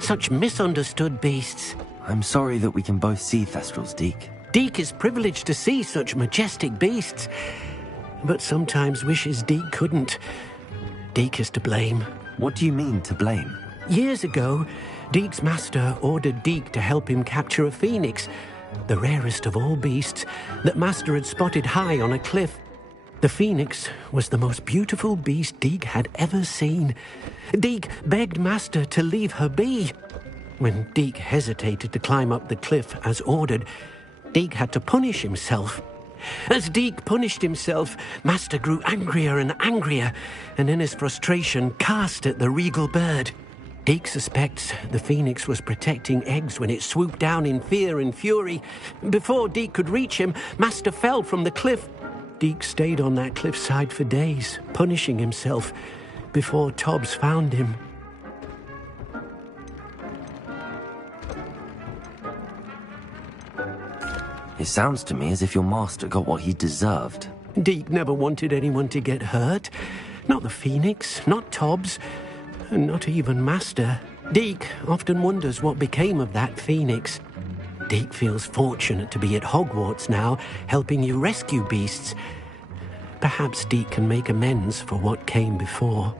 Such misunderstood beasts. I'm sorry that we can both see Thestrals, Deke. Deke is privileged to see such majestic beasts, but sometimes wishes Deke couldn't. Deke is to blame. What do you mean, to blame? Years ago, Deke's master ordered Deke to help him capture a phoenix, the rarest of all beasts, that Master had spotted high on a cliff. The phoenix was the most beautiful beast Deke had ever seen. Deke begged Master to leave her be. When Deke hesitated to climb up the cliff as ordered, Deke had to punish himself. As Deke punished himself, Master grew angrier and angrier, and in his frustration cast at the regal bird. Deke suspects the phoenix was protecting eggs when it swooped down in fear and fury. Before Deke could reach him, Master fell from the cliff. Deke stayed on that cliffside for days, punishing himself, before Tobbs found him. It sounds to me as if your master got what he deserved. Deke never wanted anyone to get hurt. Not the phoenix, not Tobbs, and not even Master. Deke often wonders what became of that phoenix. Deke feels fortunate to be at Hogwarts now, helping you rescue beasts. Perhaps Deke can make amends for what came before.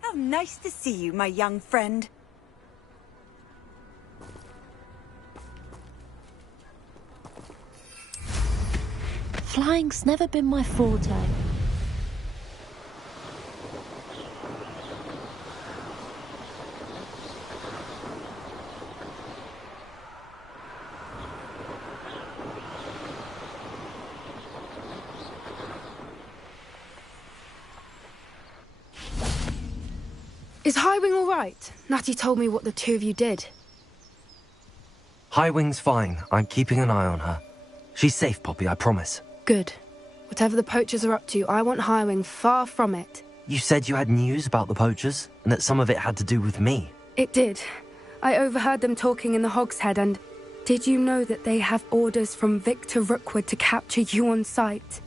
How nice to see you, my young friend. Flying's never been my forte. Is Highwing all right? Natty told me what the two of you did. Highwing's fine. I'm keeping an eye on her. She's safe, Poppy, I promise. Good. Whatever the poachers are up to, I want Highwing far from it. You said you had news about the poachers, and that some of it had to do with me. It did. I overheard them talking in the Hogshead and... Did you know that they have orders from Victor Rookwood to capture you on sight?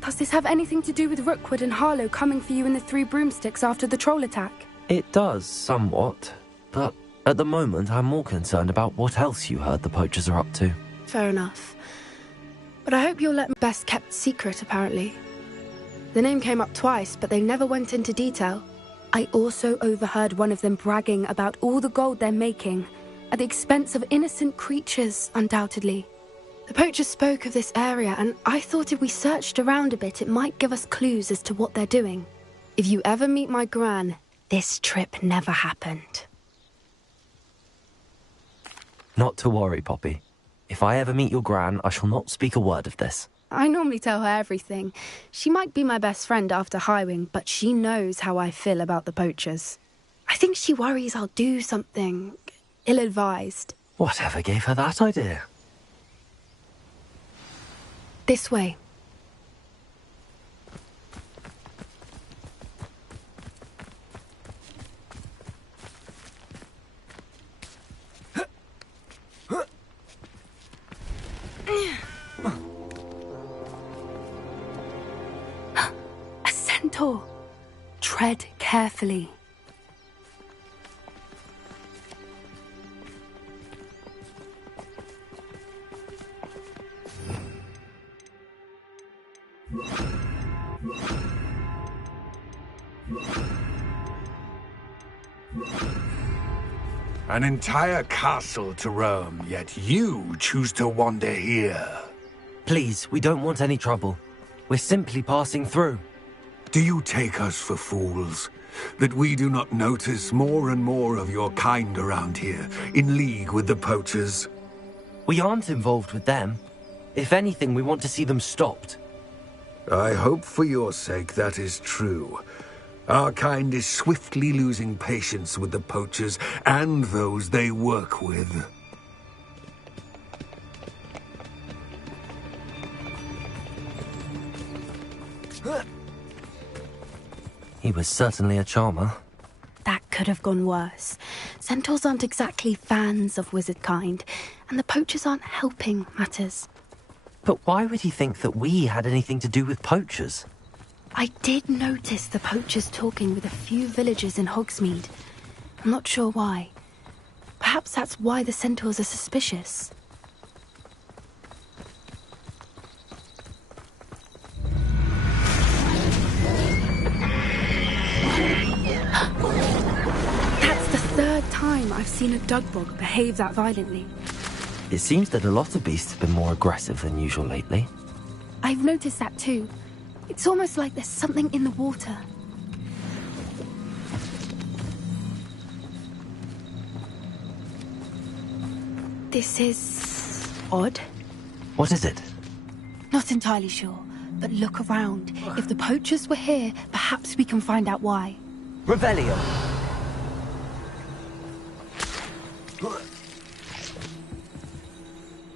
Does this have anything to do with Rookwood and Harlow coming for you in the Three Broomsticks after the troll attack? It does, somewhat. But at the moment, I'm more concerned about what else you heard the poachers are up to. Fair enough. But I hope you'll let me best kept secret, apparently. The name came up twice, but they never went into detail. I also overheard one of them bragging about all the gold they're making, at the expense of innocent creatures, undoubtedly. The poachers spoke of this area, and I thought if we searched around a bit, it might give us clues as to what they're doing. If you ever meet my gran, this trip never happened. Not to worry, Poppy. If I ever meet your gran, I shall not speak a word of this. I normally tell her everything. She might be my best friend after Highwing, but she knows how I feel about the poachers. I think she worries I'll do something ill-advised. Whatever gave her that idea? This way. A centaur. Tread carefully. An entire castle to roam, yet you choose to wander here. Please, we don't want any trouble. We're simply passing through. Do you take us for fools? That we do not notice more and more of your kind around here, in league with the poachers? We aren't involved with them. If anything, we want to see them stopped. I hope for your sake that is true. Our kind is swiftly losing patience with the poachers and those they work with. He was certainly a charmer. That could have gone worse. Centaurs aren't exactly fans of wizard kind, and the poachers aren't helping matters. But why would he think that we had anything to do with poachers? I did notice the poachers talking with a few villagers in Hogsmeade. I'm not sure why. Perhaps that's why the centaurs are suspicious. That's the third time I've seen a dugbog behave that violently. It seems that a lot of beasts have been more aggressive than usual lately. I've noticed that too. It's almost like there's something in the water. This is odd. What is it? Not entirely sure, but look around. If the poachers were here, perhaps we can find out why. Revelio.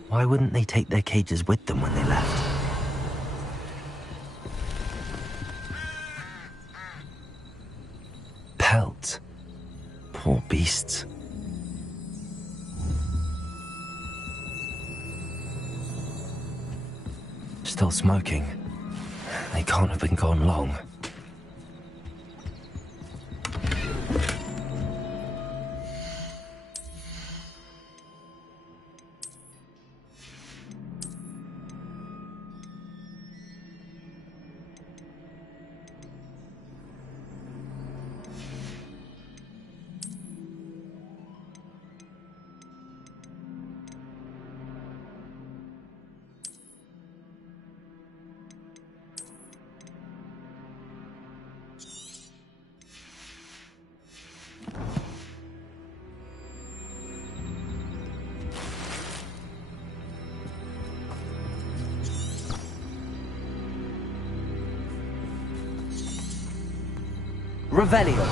Why wouldn't they take their cages with them when they left? Pelt. Poor beasts. Still smoking. They can't have been gone long. Revelio.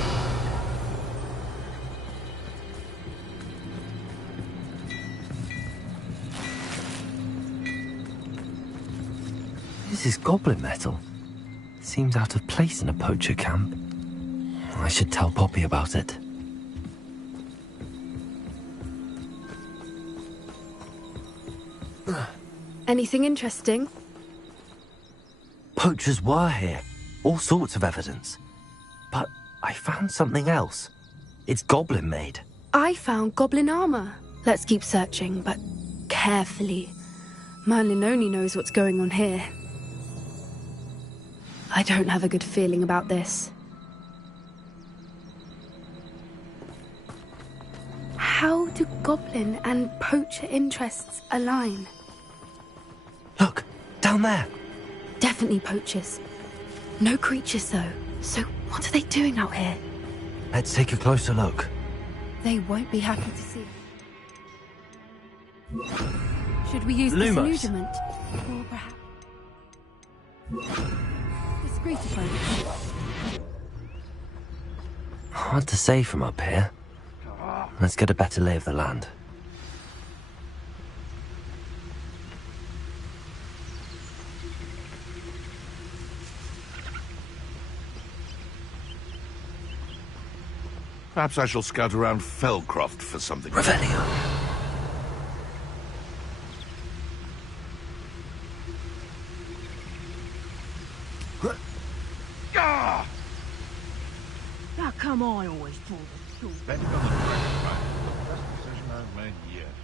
This is goblin metal. Seems out of place in a poacher camp. I should tell Poppy about it. Anything interesting? Poachers were here. All sorts of evidence. But I found something else. It's goblin-made. I found goblin armor. Let's keep searching, but carefully. Merlin only knows what's going on here. I don't have a good feeling about this. How do goblin and poacher interests align? Look, down there. Definitely poachers. No creatures, though. So what are they doing out here? Let's take a closer look. They won't be happy to see. Should we use this Lumos. illusionment? Or perhaps... discreet approach? Hard to say from up here. Let's get a better lay of the land. Perhaps I shall scout around Felcroft for something. Revelio. How come I always pull the short? Betting on the direction, right? Best decision I've made yet.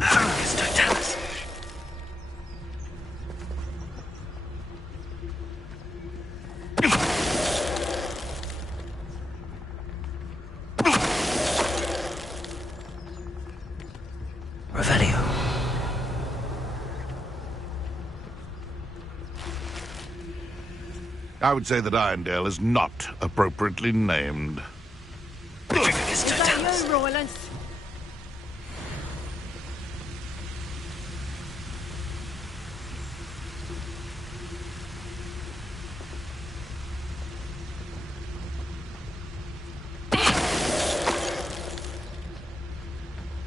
Focus, Totalis. Revelio. I would say that Irondale is not appropriately named. Is that you, Roylance?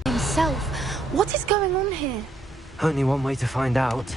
Himself. What is going on here? Only one way to find out.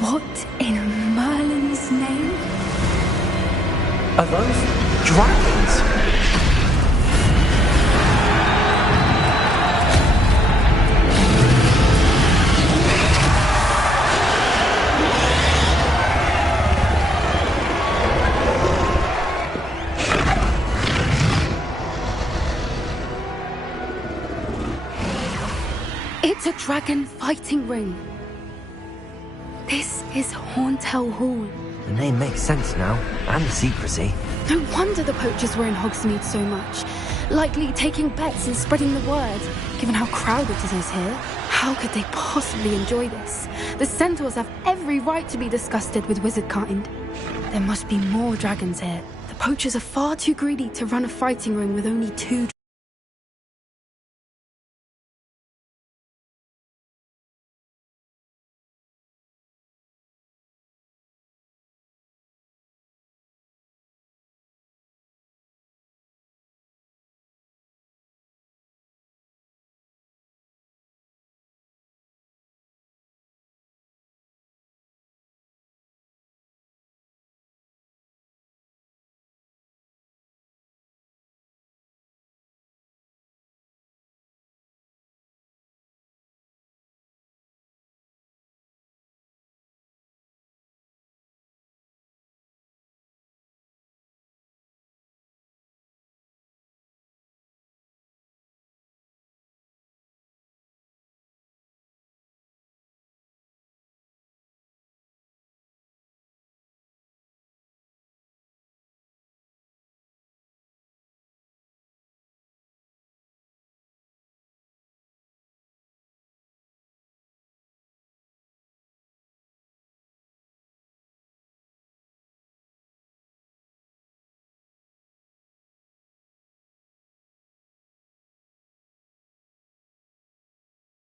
What in Merlin's name? Are those dragons? It's a dragon fighting ring. This is Horntail Hall. The name makes sense now, and the secrecy. No wonder the poachers were in Hogsmeade so much. Likely taking bets and spreading the word, given how crowded it is here. How could they possibly enjoy this? The centaurs have every right to be disgusted with wizard kind. There must be more dragons here. The poachers are far too greedy to run a fighting ring with only 2